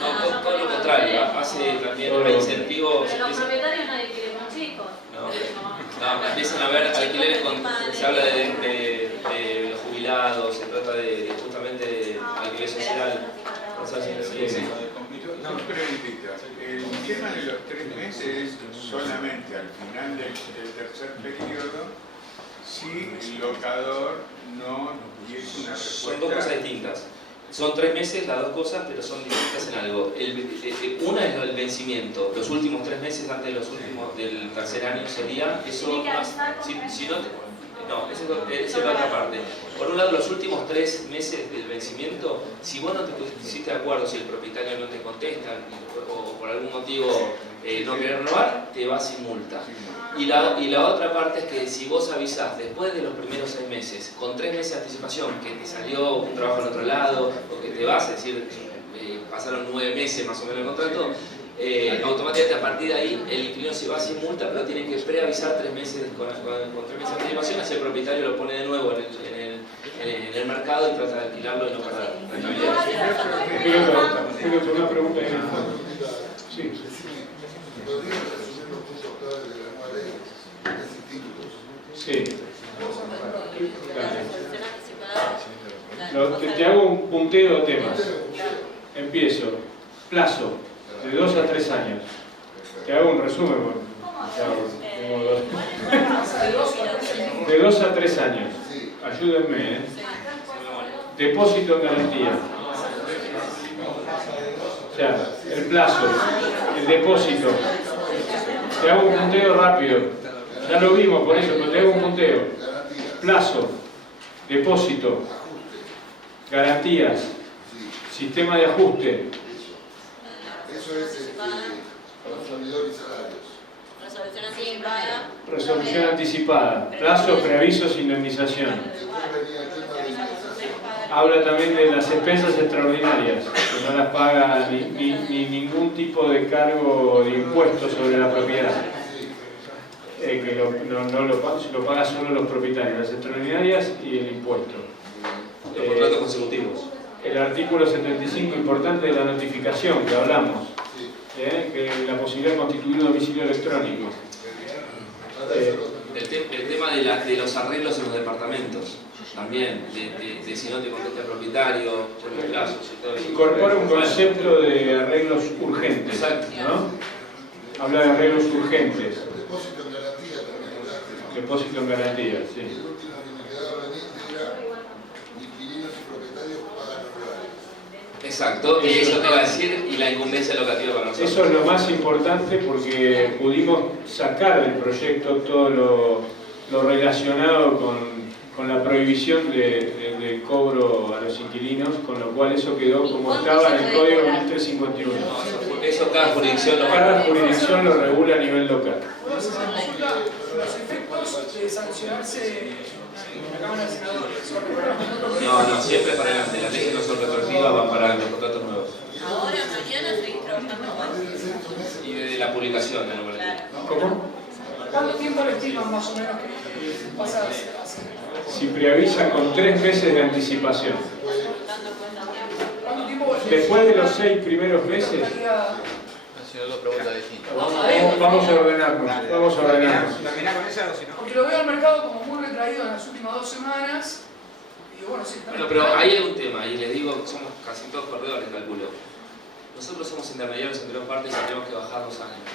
No, todo lo contrario, hace también un incentivo. Pero los propietarios nadie quiere con chicos. No, empiezan a haber alquileres se habla de los jubilados, se trata de justamente de alquiler social. Dos preguntitas. El tema de los 3 meses es solamente al final del tercer periodo si el locador no dice una respuesta. Son 2 cosas distintas. Son 3 meses las 2 cosas, pero son distintas en algo. Una es el vencimiento. Los últimos 3 meses antes de los últimos del tercer año sería eso. No, esa es la otra parte. Por un lado, los últimos 3 meses del vencimiento, si vos no te pusiste de acuerdo, si el propietario no te contesta o por algún motivo no querés renovar, te vas sin multa. Y la otra parte es que si vos avisás después de los primeros 6 meses, con 3 meses de anticipación, que te salió un trabajo en otro lado, o que te vas, es decir, pasaron 9 meses más o menos el contrato, automáticamente a partir de ahí el inquilino se va sin multa, pero tiene que preavisar 3 meses con 3 meses de anticipación, así el propietario lo pone de nuevo en el mercado y trata de alquilarlo y no pagar rentabilidad. Una pregunta en el fondo. Sí. Sí. Te hago un punteo de temas. Empiezo. Plazo. De 2 a 3 años. Te hago un resumen. De 2 a 3 años. Ayúdenme, Depósito en garantía. O sea, el plazo, el depósito. Te hago un punteo rápido. Ya lo vimos por eso, pero te hago un punteo. Plazo, depósito, garantías, sistema de ajuste. Eso es consumidor y salarios. Resolución anticipada. Resolución anticipada. Plazo, preavisos, indemnización. Habla también de las expensas extraordinarias, que no las paga ni ningún tipo de cargo de impuesto sobre la propiedad. Que lo paga solo los propietarios, las extraordinarias y el impuesto. Los contratos consecutivos. El artículo 75, importante de la notificación, que hablamos, que la posibilidad de constituir un domicilio electrónico. El tema de los arreglos en los departamentos, también, de si no te contesta el propietario, por los plazos y todo eso. Incorpora un concepto de arreglos urgentes, ¿no? Habla de arreglos urgentes. Depósito en garantía también. Depósito en garantía, sí. El último que quedaba venir inquilinos y propietarios pagan honorarios. Exacto, y eso te va a decir, y la incumbencia locativa para nosotros. Eso es lo más importante porque pudimos sacar del proyecto todo lo relacionado con la prohibición de cobro a los inquilinos, con lo cual eso quedó como estaba en el Código 1351. Eso cada jurisdicción lo regula a nivel local. Los efectos de sancionarse en la Cámara de Senadores. No, siempre para adelante. Las leyes no son retroactivas, van para los contratos nuevos. Ahora, mañana seguís trabajando igual. Y desde la publicación de la Claro. ¿Cómo? ¿Cuánto tiempo le estiman más o menos que pasa a hacer? Si preavisa con 3 meses de anticipación. ¿Cuánto tiempo? Después de los 6 primeros meses. Dos preguntas distintas. Vamos a ordenarnos. Terminá con esa o si no. Porque lo veo al mercado como muy retraído en las últimas 2 semanas. Y bueno, sí, Bueno, pero ahí hay un tema, y les digo, somos casi todos corredores, calculo. nosotros somos intermediarios entre dos partes y tenemos que bajar los ánimos.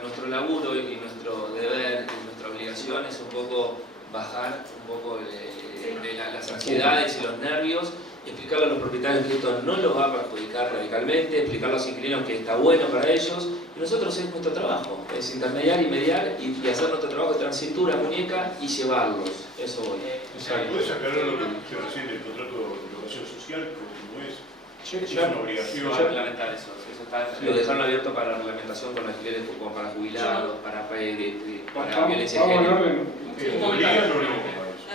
Nuestro laburo y nuestro deber y nuestra obligación es un poco bajar un poco las ansiedades y los nervios, explicarle a los propietarios que esto no los va a perjudicar radicalmente, explicar a los inquilinos que está bueno para ellos, y nosotros es nuestro trabajo, es intermediar y mediar y hacer nuestro trabajo de tener cintura, muñeca y llevarlos. Eso voy. ¿Puedes aclarar lo que dijiste recién del contrato de locación social? ¿Cómo es? ¿Es una obligación? Va a reglamentar eso. Lo dejaron abierto para la reglamentación con alquileres como para jubilados, para violencia de género. ¿Obligan o no?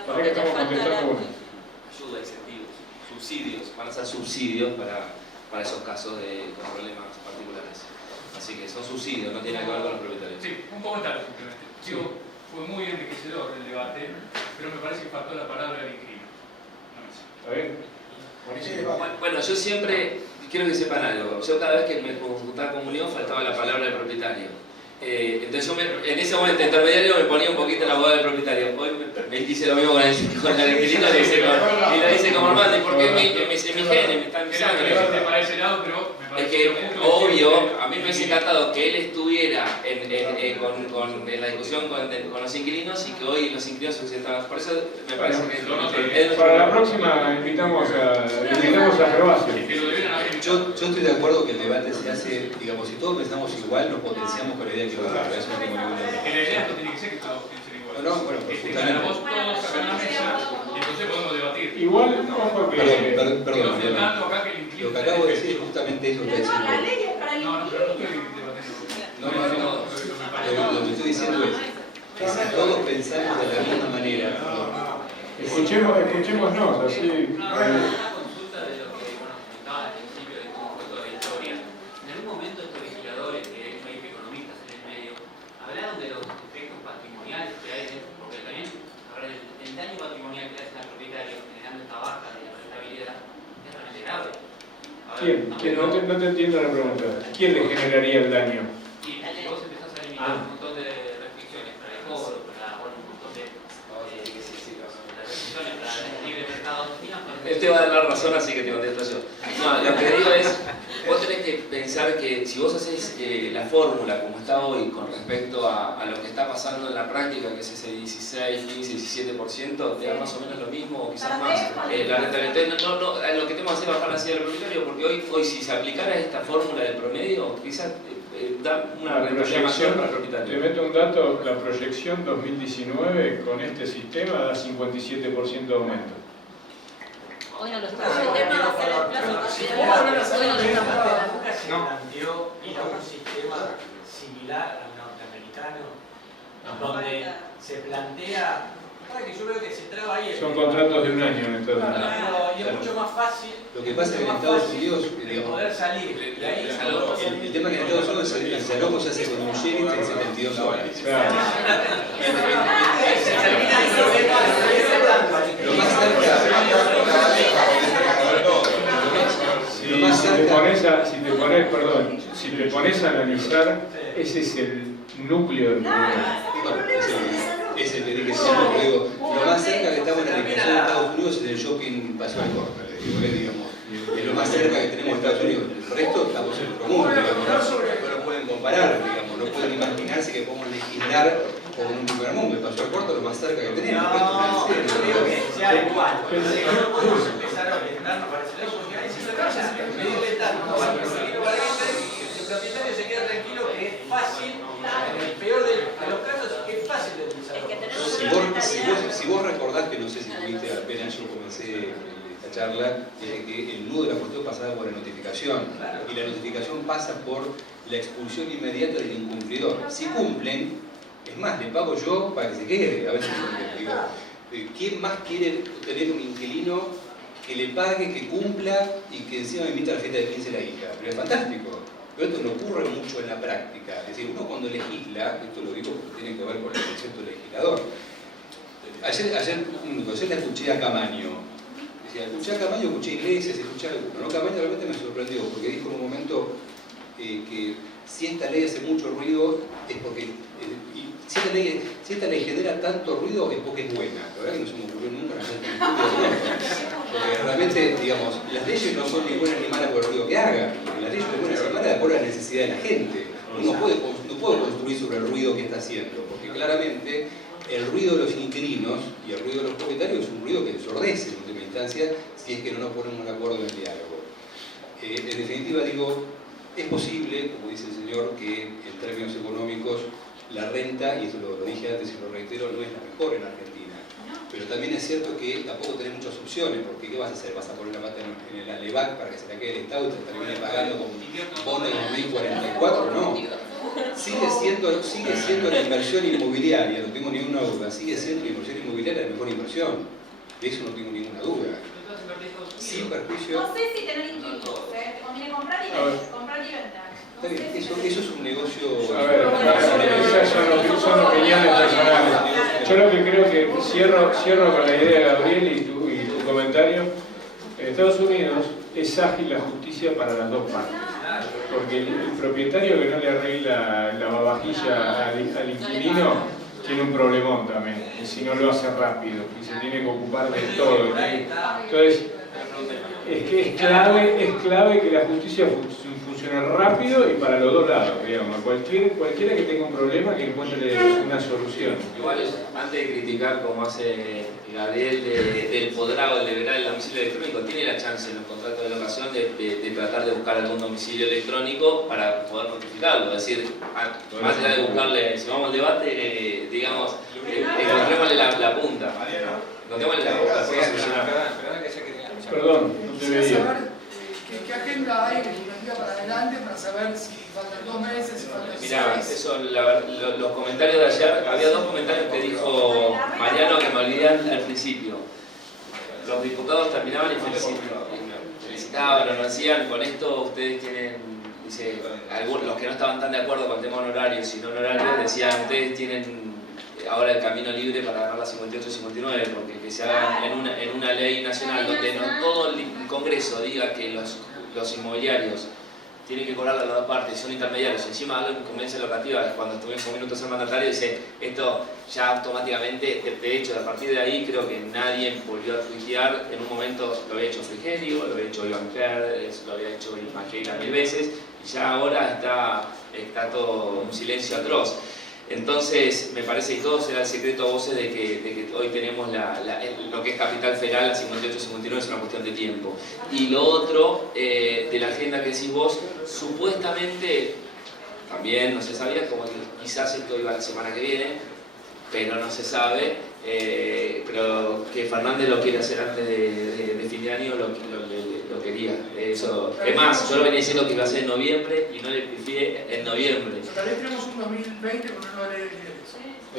¿Para qué estamos contestando? Ayuda, incentivos, subsidios, van a ser subsidios para esos casos con problemas particulares. Así que son subsidios, no tienen que ver con los propietarios. Sí, un comentario simplemente. Digo, fue muy enriquecedor el debate, pero me parece que faltó la palabra del inquilino. ¿Está bien? Bueno, yo siempre quiero que sepan algo. Yo cada vez que me juntaba con Unión faltaba la palabra del propietario. Entonces yo en ese momento intermediario me ponía un poquito en la abogada del propietario. Hoy me dice lo mismo con el inquilino y lo dice como hermano, porque es mi gene, me están sangre. Para ese lado, pero es que obvio, a mí me hubiese encantado que él estuviera en la discusión con los inquilinos y que hoy los inquilinos se hubiesen. Por eso me parece que para la próxima invitamos a Croacia. Yo estoy de acuerdo que el debate se hace, digamos, si todos pensamos igual, nos potenciamos con la idea que lo otro, eso no tengo ninguna duda. En la idea no tiene que ser que todos piensen igual. No, bueno, que estén todos acá en la mesa y entonces podemos debatir. Igual, no, porque... Perdón, lo que acabo de decir es justamente eso que está diciendo. La ley es para el No, pero no estoy debatiendo. Lo que estoy diciendo es que si todos pensamos de la misma manera... Escuchémonos, así... ¿Quién? No te entiendo la pregunta. ¿Quién le generaría el daño? Y vos empezás a eliminar un montón de restricciones para el cobro, para un montón de restricciones para el libre mercado. Él te va a dar la razón, así que te contesto yo. No, lo que digo es, vos tenés que pensar que si vos haces la fórmula como está hoy con respecto a lo que está pasando en la práctica, que es ese 16, 15, 17%, te da más o menos lo mismo o quizás más. La rentabilidad, lo que tenemos que hacer es bajar la ansiedad del propietario, porque hoy si se aplicara esta fórmula del promedio, quizás da una rentabilidad mayor para el propietario. Te meto un dato, la proyección 2019 con este sistema da 57% de aumento. Hoy no lo estamos. El tema va a ser el plazo considerado. Hoy no lo estamos. Nunca se planteó ir a un sistema similar al norteamericano, donde se plantea, que yo veo que se traba ahí. Son contratos de un año en Estados Unidos. Y es mucho más fácil. Lo que pasa es que en Estados Unidos, poder salir de ahí. El tema es que en Estados Unidos el desalojo se hace con un sheriff en 72 horas. Lo más cerca. Si te pones a analizar, ese es el núcleo del problema. Es el que dije siempre, digo, lo más cerca que estamos en la legislación de Estados Unidos es el shopping Paseo del Corte, digamos. Es lo más cerca que tenemos de Estados Unidos. El resto estamos en otro mundo, digamos. No lo pueden comparar, digamos, no pueden imaginarse que podemos legislar con un primer mundo. El Paseo del Corte es lo más cerca que tenemos. No, yo digo que sea igual. No podemos empezar a orientarnos para ese lado, porque ahí sí se trata de medirle tanto para el propietario se queda tranquilo que es fácil, en el peor de los casos, es fácil de utilizar. Si vos recordás que no sé si tuviste apenas yo comencé esta charla, que el nudo de la cuestión pasaba por la notificación. Y la notificación pasa por la expulsión inmediata del incumplidor. Si cumplen, es más, le pago yo para que se quede. A veces digo, ¿quién más quiere tener un inquilino que le pague, que cumpla y que encima me invita a la fiesta de 15 de la hija? Pero es fantástico. Pero esto no ocurre mucho en la práctica. Es decir, uno cuando legisla, esto lo digo porque tiene que ver con el concepto de legislador. Ayer la escuché a Camaño. Decía, escuché a Camaño, escuché Iglesias, escuché a alguno. ¿No? Camaño realmente me sorprendió porque dijo en un momento que si esta ley hace mucho ruido es porque... si esta ley genera tanto ruido es porque es buena. La verdad que no se me ocurrió nunca hacer un estudio. Porque realmente, digamos, las leyes no son ni buenas ni malas por el ruido que hagan. Las leyes son buenas y malas acuerdo a la necesidad de la gente. Uno no puede construir sobre el ruido que está haciendo, porque claramente el ruido de los inquilinos y el ruido de los propietarios es un ruido que ensordece en última instancia si es que no nos ponemos de acuerdo en el diálogo. En definitiva digo, es posible, como dice el señor, que en términos económicos la renta, y eso lo dije antes y lo reitero, no es la mejor en Argentina. Pero también es cierto que tampoco tenés muchas opciones, porque ¿qué vas a hacer? ¿Vas a poner la pata en el ALEVAC para que se la quede el Estado y te termine pagando con bonos de 2044? No. Sigue siendo la inversión inmobiliaria, no tengo ninguna duda, sigue siendo la inversión inmobiliaria la mejor inversión. De eso no tengo ninguna duda. Sin perjuicio. No sé si tener inquilinos, te conviene comprar y vender. Está bien, eso es un negocio. A ver, esas son opiniones personales. Yo lo que creo que cierro con la idea de Gabriel y tu comentario. En Estados Unidos es ágil la justicia para las dos partes. Porque el propietario que no le arregla la lavavajilla al inquilino tiene un problemón también, y si no lo hace rápido, y se tiene que ocupar de todo. Entonces, es clave que la justicia funcione rápido y para los dos lados, digamos. Cualquiera que tenga un problema que encuentre una solución. Igual, antes de criticar como hace Gabriel del podrado del liberar el domicilio electrónico, tiene la chance en los contratos de locación de tratar de buscar algún domicilio electrónico para poder notificarlo. Es decir, más allá de buscarle, si vamos al debate, digamos, encontrémosle la punta. Encontrémosle la punta. Perdón, no te veía. ¿Qué agenda hay legislativa para adelante para saber si faltan 2 meses, si faltan 6? Mirá, eso, los comentarios de ayer, había 2 comentarios que dijo Mariano que me olvidé al principio. Los diputados terminaban y felicitaban, nos decían, con esto ustedes tienen, dice, algunos, los que no estaban tan de acuerdo con el tema honorarios y no honorarios, decían, ustedes tienen ahora el camino libre para ganar la 58 y 59, porque que se hagan en una ley nacional donde no todo el Congreso diga que los inmobiliarios tienen que cobrar las dos partes, son intermediarios, encima algo en conveniencia locativa, cuando estuve en 5 minutos el mandatario, dice, esto ya automáticamente, de hecho, a partir de ahí creo que nadie volvió a tuitear, en un momento lo había hecho Frigerio, lo había hecho Iván Kerr, lo había hecho Maqueira 1000 veces, y ya ahora está todo un silencio atroz. Entonces, me parece que todo será el secreto a voces de que hoy tenemos lo que es Capital Federal, la 58-59, es una cuestión de tiempo. Y lo otro, de la agenda que decís vos, supuestamente, también no se sabía, como que quizás esto iba la semana que viene, pero no se sabe, pero que Fernández lo quiere hacer antes de fin de año, lo quería. Eso, es más, yo lo venía diciendo que iba a ser en noviembre y no le pifié en noviembre. Tal vez tenemos un 2020 con una nueva ley de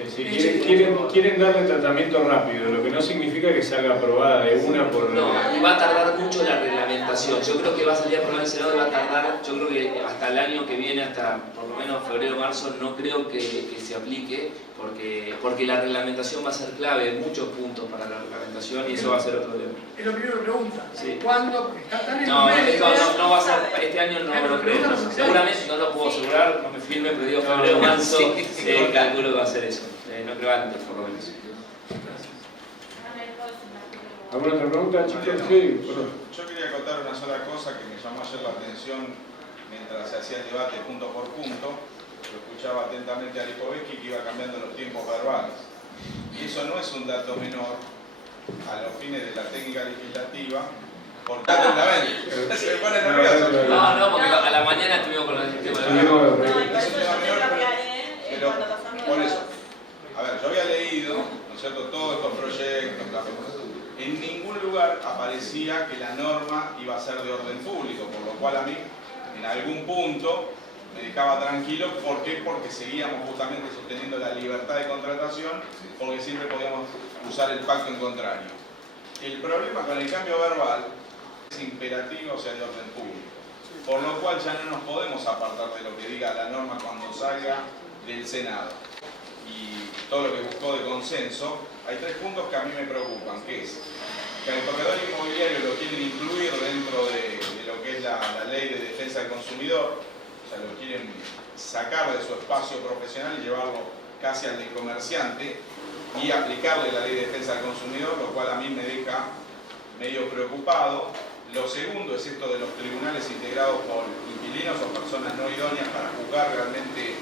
alquileres. Quieren darle tratamiento rápido, lo que no significa que salga aprobada de una por... No, y va a tardar mucho la reglamentación. Yo creo que va a salir aprobada en el Senado y va a tardar, yo creo que hasta el año que viene, hasta por lo menos febrero o marzo, no creo que se aplique, porque la reglamentación va a ser clave en muchos puntos para la reglamentación y eso va a ser otro tema. Es lo primero que pregunta. Sí. ¿Cuándo? Porque está tan en No, medio. esto no va a ser, este año no lo creo. Seguramente no lo puedo asegurar, no me firme, pero digo febrero o marzo, calculo que va a ser eso. No creo antes, por lo menos. ¿Alguna otra pregunta, chicos? Sí, Yo quería contar una sola cosa que me llamó ayer la atención mientras se hacía el debate punto por punto. Lo escuchaba atentamente a Lipovetsky que iba cambiando los tiempos verbales. Y eso no es un dato menor a los fines de la técnica legislativa. Por tanto, se me pone nervioso. No, porque a la mañana estuvimos con el tema de la... Pero por eso, a ver, yo había leído, ¿no es cierto?, todos estos proyectos, en ningún lugar aparecía que la norma iba a ser de orden público, por lo cual a mí, en algún punto, me dejaba tranquilo. ¿Por qué? Porque seguíamos justamente sosteniendo la libertad de contratación, porque siempre podíamos usar el pacto en contrario. El problema con el cambio verbal es imperativo, o sea, de orden público, por lo cual ya no nos podemos apartar de lo que diga la norma cuando salga del Senado. Y todo lo que buscó de consenso, hay 3 puntos que a mí me preocupan, que es que al corredor inmobiliario lo quieren incluir dentro de lo que es la ley de defensa del consumidor, o sea, lo quieren sacar de su espacio profesional y llevarlo casi al de comerciante y aplicarle la ley de defensa del consumidor, lo cual a mí me deja medio preocupado. Lo segundo es esto de los tribunales integrados por inquilinos inquilinos o personas no idóneas para juzgar realmente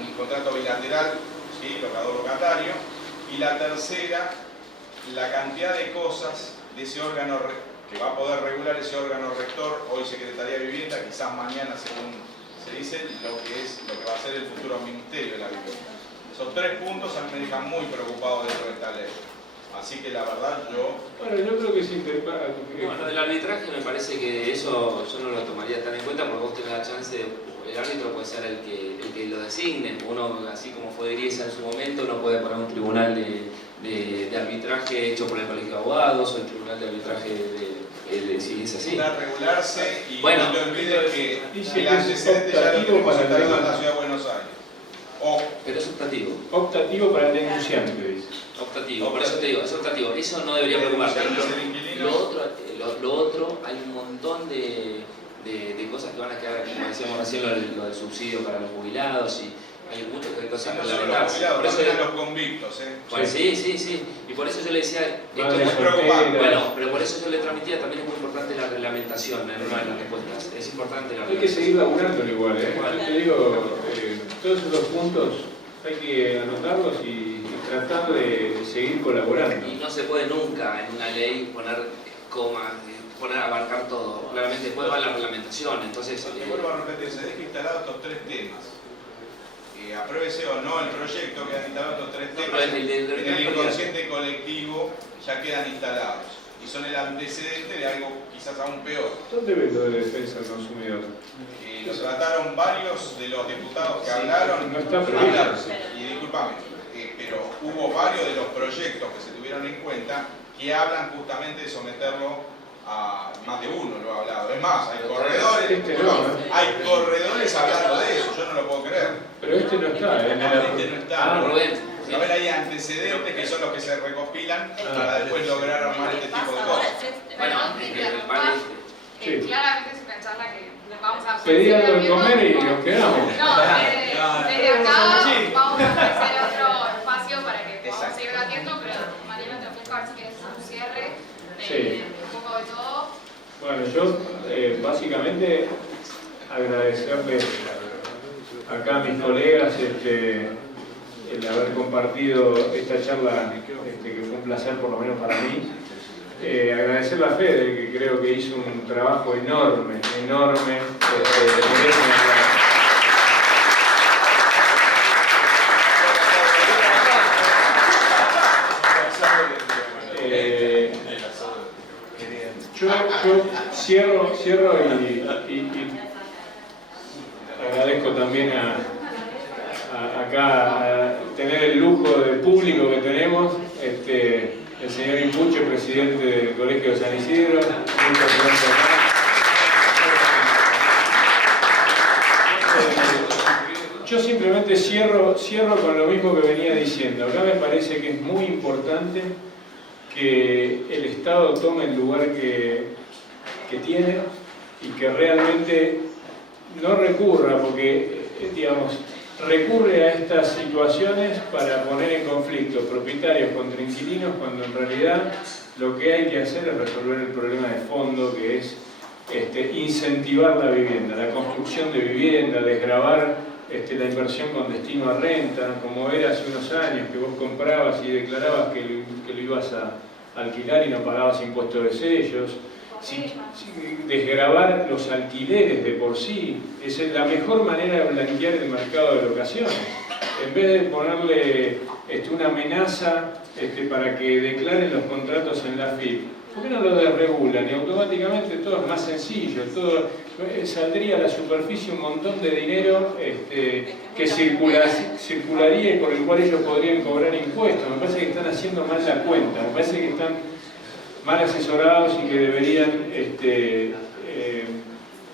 un contrato bilateral, ¿sí? Locador-locatario. Y la tercera, la cantidad de cosas de ese órgano que va a poder regular ese órgano rector, hoy Secretaría de Vivienda, quizás mañana, según se dice, lo que va a ser el futuro Ministerio de la Vivienda. Esos 3 puntos a mí me dejan muy preocupado dentro de esta ley. Así que la verdad Bueno, yo creo que se interpreta... Bueno, del arbitraje me parece que eso yo no lo tomaría tan en cuenta porque vos tenés la chance el árbitro puede ser el que lo designe. Uno, así como fue Griesa en su momento, no puede poner un tribunal de arbitraje hecho por el colegio de abogados o el tribunal de arbitraje si es así. Para regularse y bueno, no te olvides que el antecedente ya lo tenemos instalado en la Ciudad de Buenos Aires. Pero es optativo. Optativo para el denunciante, dice. Optativo, por eso te digo, es optativo. Eso no debería preocuparte. Lo otro, hay un montón de cosas que van a quedar, como decíamos recién, lo del subsidio para los jubilados y hay muchas cosas no solo los jubilados, por eso los convictos, Pues sí. Y por eso yo le decía, esto es preocupante. Bueno, pero por eso yo le transmitía, también es muy importante la reglamentación en una de las respuestas. Es importante la reglamentación. Hay que seguir laburando igual, Yo te digo, todos esos puntos hay que anotarlos y tratar de seguir colaborando. Y no se puede nunca en una ley poner comas, abarcar todo. Claramente después va la reglamentación, entonces... vuelvo a repetir, se deja instalados estos 3 temas. Apruébese o no el proyecto, quedan instalados estos 3 temas. En el inconsciente colectivo ya quedan instalados. Y son el antecedente de algo quizás aún peor. ¿Dónde ves lo de defensa del consumidor? Lo trataron varios de los diputados que hablaron. No está previsto. Y discúlpame, pero hubo varios de los proyectos que se tuvieron en cuenta que hablan justamente de someterlo a más de uno, lo ha hablado. Es más, hay corredores hablando de eso, yo no lo puedo creer. Pero este no está, no está. A ver, hay antecedentes que son los que se recopilan para después lograr armar este tipo de cosas. Bueno, claramente es una charla que vamos a pedí algo de comer y nos quedamos. Desde acá vamos a ofrecer otro espacio para que podamos seguir debatiendo, pero Mariano te ofrezco a ver si quieres un cierre un poco de todo. Bueno, yo básicamente agradecerles acá a mis colegas el haber compartido esta charla, que fue un placer por lo menos para mí. Agradecerle a Fede, que creo que hizo un trabajo enorme. Yo cierro y agradezco también acá tener el lujo del público que tenemos, el señor Impuche, presidente del Colegio de San Isidro. Yo simplemente cierro con lo mismo que venía diciendo. Acá me parece que es muy importante que el Estado tome el lugar que tiene y que realmente no recurra, porque, digamos, recurre a estas situaciones para poner en conflicto propietarios contra inquilinos, cuando en realidad lo que hay que hacer es resolver el problema de fondo, que es incentivar la vivienda, la construcción de vivienda, desgravar la inversión con destino a renta, como era hace unos años, que vos comprabas y declarabas que lo ibas a alquilar y no pagabas impuestos de sellos. Desgravar los alquileres de por sí es la mejor manera de blanquear el mercado de locaciones. En vez de ponerle una amenaza para que declaren los contratos en la FIP, ¿por qué no lo desregulan? Y automáticamente todo es más sencillo, saldría a la superficie un montón de dinero que circularía y por el cual ellos podrían cobrar impuestos. Me parece que están haciendo mal la cuenta, me parece que están mal asesorados y que deberían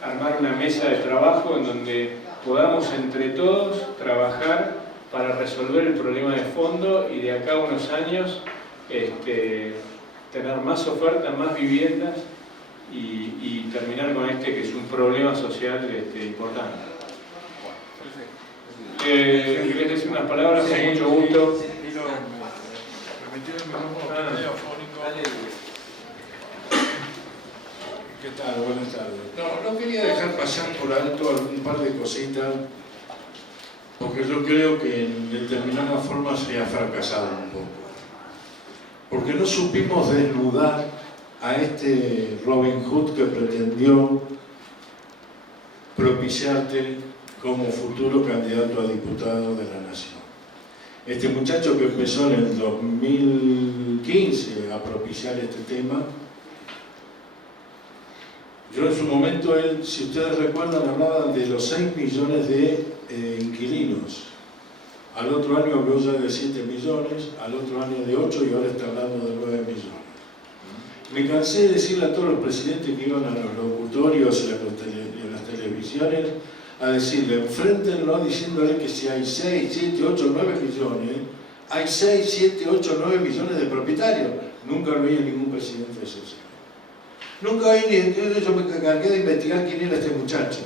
armar una mesa de trabajo en donde podamos entre todos trabajar para resolver el problema de fondo y de acá a unos años tener más ofertas, más viviendas y terminar con que es un problema social importante. ¿Querés decir unas palabras? Con mucho gusto. ¿Qué tal? Buenas tardes. No quería dejar pasar por alto un par de cositas, porque yo creo que en determinada forma se ha fracasado un poco. Porque no supimos desnudar a este Robin Hood que pretendió propiciarte como futuro candidato a diputado de la Nación. Este muchacho que empezó en el 2015 a propiciar este tema, yo en su momento, él, si ustedes recuerdan, hablaba de los 6 millones de inquilinos. Al otro año habló ya de 7 millones, al otro año de 8 y ahora está hablando de 9 millones. Me cansé de decirle a todos los presidentes que iban a los locutorios y a las televisiones a decirle, enfréntenlo diciéndole que si hay 6, 7, 8, 9 millones, hay 6, 7, 8, 9 millones de propietarios. Nunca lo vi en ningún presidente de esos. Nunca vi ni... Yo me encargué de investigar quién era este muchacho.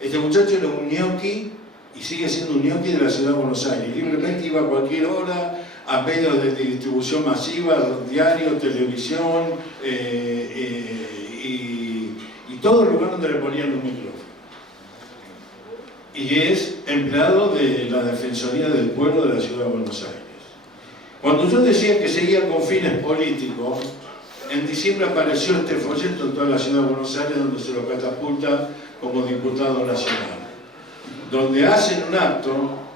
Este muchacho era un ñoqui y sigue siendo un ñoqui de la ciudad de Buenos Aires. Libremente iba a cualquier hora a medios de distribución masiva, diario, televisión y todo lugar donde le ponían un micrófono. Y es empleado de la Defensoría del Pueblo de la ciudad de Buenos Aires. Cuando yo decía que seguía con fines políticos, en diciembre apareció este folleto en toda la ciudad de Buenos Aires donde se lo catapulta como diputado nacional. Donde hacen un acto,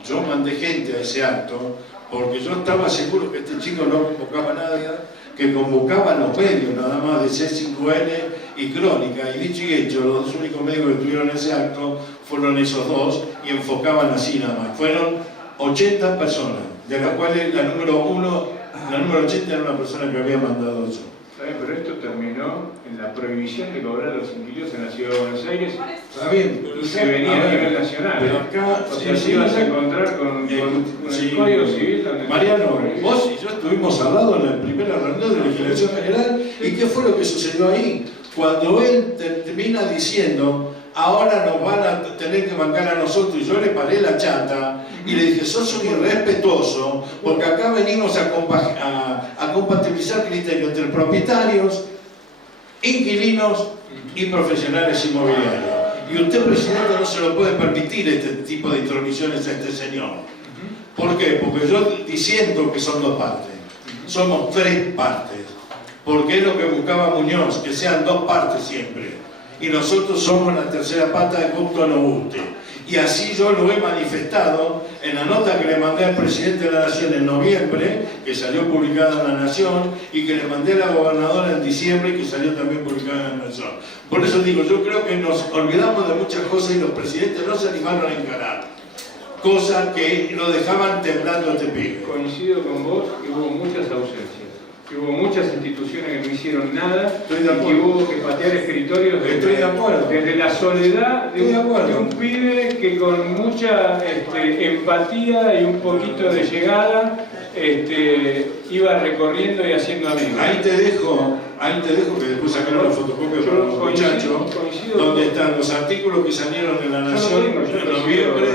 yo mandé gente a ese acto, porque yo estaba seguro que este chico no convocaba a nadie, que convocaba a los medios, nada más de C5N y Crónica, y dicho y hecho, los dos únicos medios que estuvieron en ese acto fueron esos dos, y enfocaban así nada más. Fueron 80 personas, de las cuales la número 80 era una persona que había mandado yo. Pero esto terminó en la prohibición de cobrar a los inquilinos en la ciudad de Buenos Aires. Está bien, y se venía a nivel nacional. Pero acá, o sea, sí, ibas a encontrar con el Código Civil donde... Mariano, vos y yo estuvimos al lado en la primera reunión de legislación general, ¿y qué fue lo que sucedió ahí? Cuando él termina diciendo, ahora nos van a tener que bancar a nosotros, y yo le paré la chata y le dije, sos un irrespetuoso, porque acá venimos a compatibilizar criterios entre propietarios, inquilinos y profesionales inmobiliarios. Y usted, presidente, no se lo puede permitir este tipo de intromisiones a este señor. ¿Por qué? Porque yo diciendo que son 2 partes, somos 3 partes, porque es lo que buscaba Muñoz, que sean 2 partes siempre. Y nosotros somos la tercera pata de gusto o no guste. Y así yo lo he manifestado en la nota que le mandé al presidente de la Nación en noviembre, que salió publicada en la Nación, y que le mandé a la gobernadora en diciembre, que salió también publicada en la Nación. Por eso digo, yo creo que nos olvidamos de muchas cosas y los presidentes no se animaron a encarar. Cosas que lo dejaban temblando este pibe. Coincido con vos que hubo muchas ausencias. Que hubo muchas instituciones que no hicieron nada, y que hubo que patear escritorios desde la soledad de un pibe que con mucha empatía y un poquito de llegada iba recorriendo y haciendo amigos. Ahí te dejo que después sacaron la fotocopia para los muchachos, donde están los artículos que salieron en la Nación en noviembre,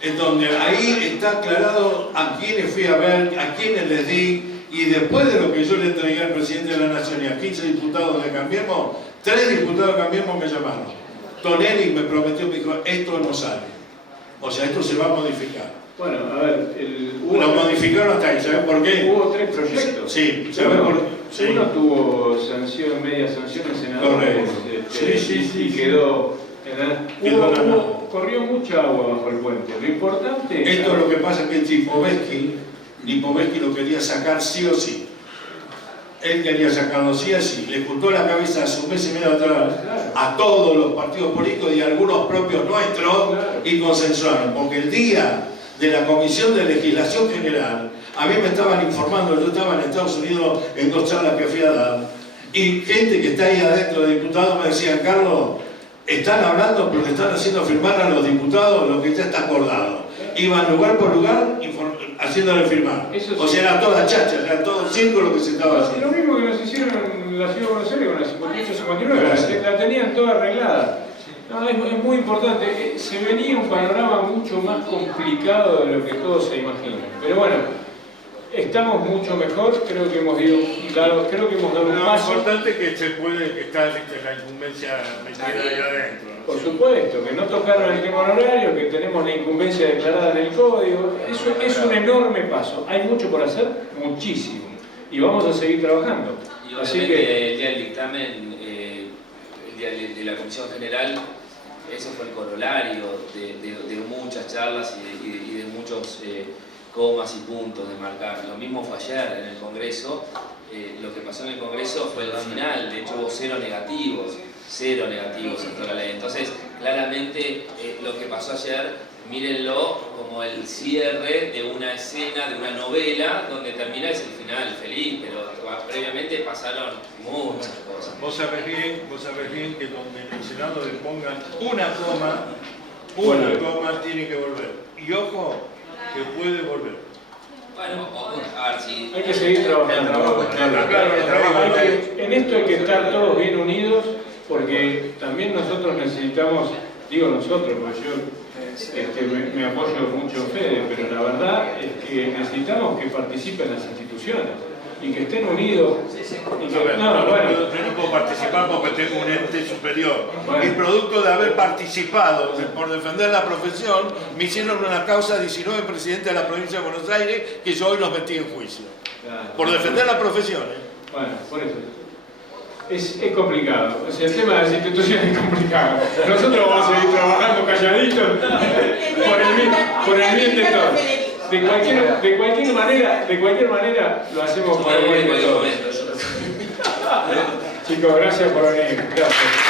en donde ahí está aclarado a quiénes fui a ver, a quiénes les di. Y después de lo que yo le entregué al presidente de la Nación y a 15 diputados de Cambiemos, 3 diputados de Cambiemos me llamaron. Tonelli me prometió, me dijo, esto no sale. O sea, esto se va a modificar. Bueno, a ver, lo modificaron hasta ahí, ¿saben por qué? Hubo 3 proyectos. Sí, ¿saben por qué? Sí. Uno tuvo sanción, media sanción en senadores. Y quedó... corrió mucha agua bajo el puente. Lo importante... Esto es lo que pasa, que Lipovetsky lo quería sacar sí o sí. Él quería sacarlo sí o sí. Le juntó la cabeza hace un mes y medio atrás a todos los partidos políticos y a algunos propios nuestros y consensuaron. Porque el día de la Comisión de Legislación General, a mí me estaban informando, yo estaba en Estados Unidos en 2 charlas que fui a dar, y gente que está ahí adentro de diputados me decían, Carlos, están hablando porque están haciendo firmar a los diputados lo que ya está acordado. Iban lugar por lugar haciéndole firmar. O sea, era toda chacha, era todo circo lo que se estaba haciendo. Lo mismo que nos hicieron en la ciudad de Buenos Aires con la 58-59, la tenían toda arreglada. No, es muy importante. Se venía un panorama mucho más complicado de lo que todos se imaginan. Pero bueno, estamos mucho mejor, creo que hemos dado un Lo paso. importante es que se puede, que está la incumbencia metida ahí adentro. Por supuesto, que no tocaron el tema horario, que tenemos la incumbencia declarada en el código. Eso es un enorme paso. Hay mucho por hacer, muchísimo. Y vamos a seguir trabajando. Y Así obviamente que, el día del dictamen, el día de la Comisión General, eso fue el corolario de muchas charlas y de muchos comas y puntos de marcar. Lo mismo fue ayer en el Congreso. Lo que pasó en el Congreso fue el final, de hecho hubo cero negativos en toda la ley. Entonces, claramente lo que pasó ayer, mírenlo como el cierre de una escena, de una novela, donde termina es el final feliz, pero previamente pasaron muchas cosas. Vos sabés bien que donde en el Senado le pongan una coma tiene que volver. Y ojo, que puede volver. Bueno, a ver si... hay que seguir trabajando. En esto hay que estar todos bien unidos, porque también nosotros necesitamos, digo nosotros, porque yo me apoyo mucho en Fede, pero la verdad es que necesitamos que participen las instituciones y que estén unidos. Y que, yo no puedo participar porque tengo un ente superior. Y producto de haber participado por defender la profesión, me hicieron una causa 19 presidentes de la provincia de Buenos Aires que yo hoy los metí en juicio. Por defender la profesión. Bueno, por eso. Es complicado, o sea, el tema de las instituciones es complicado. Nosotros vamos a seguir trabajando calladitos por el bien de todos. De cualquier manera lo hacemos por el bien de todos. Chicos, gracias por venir. Gracias.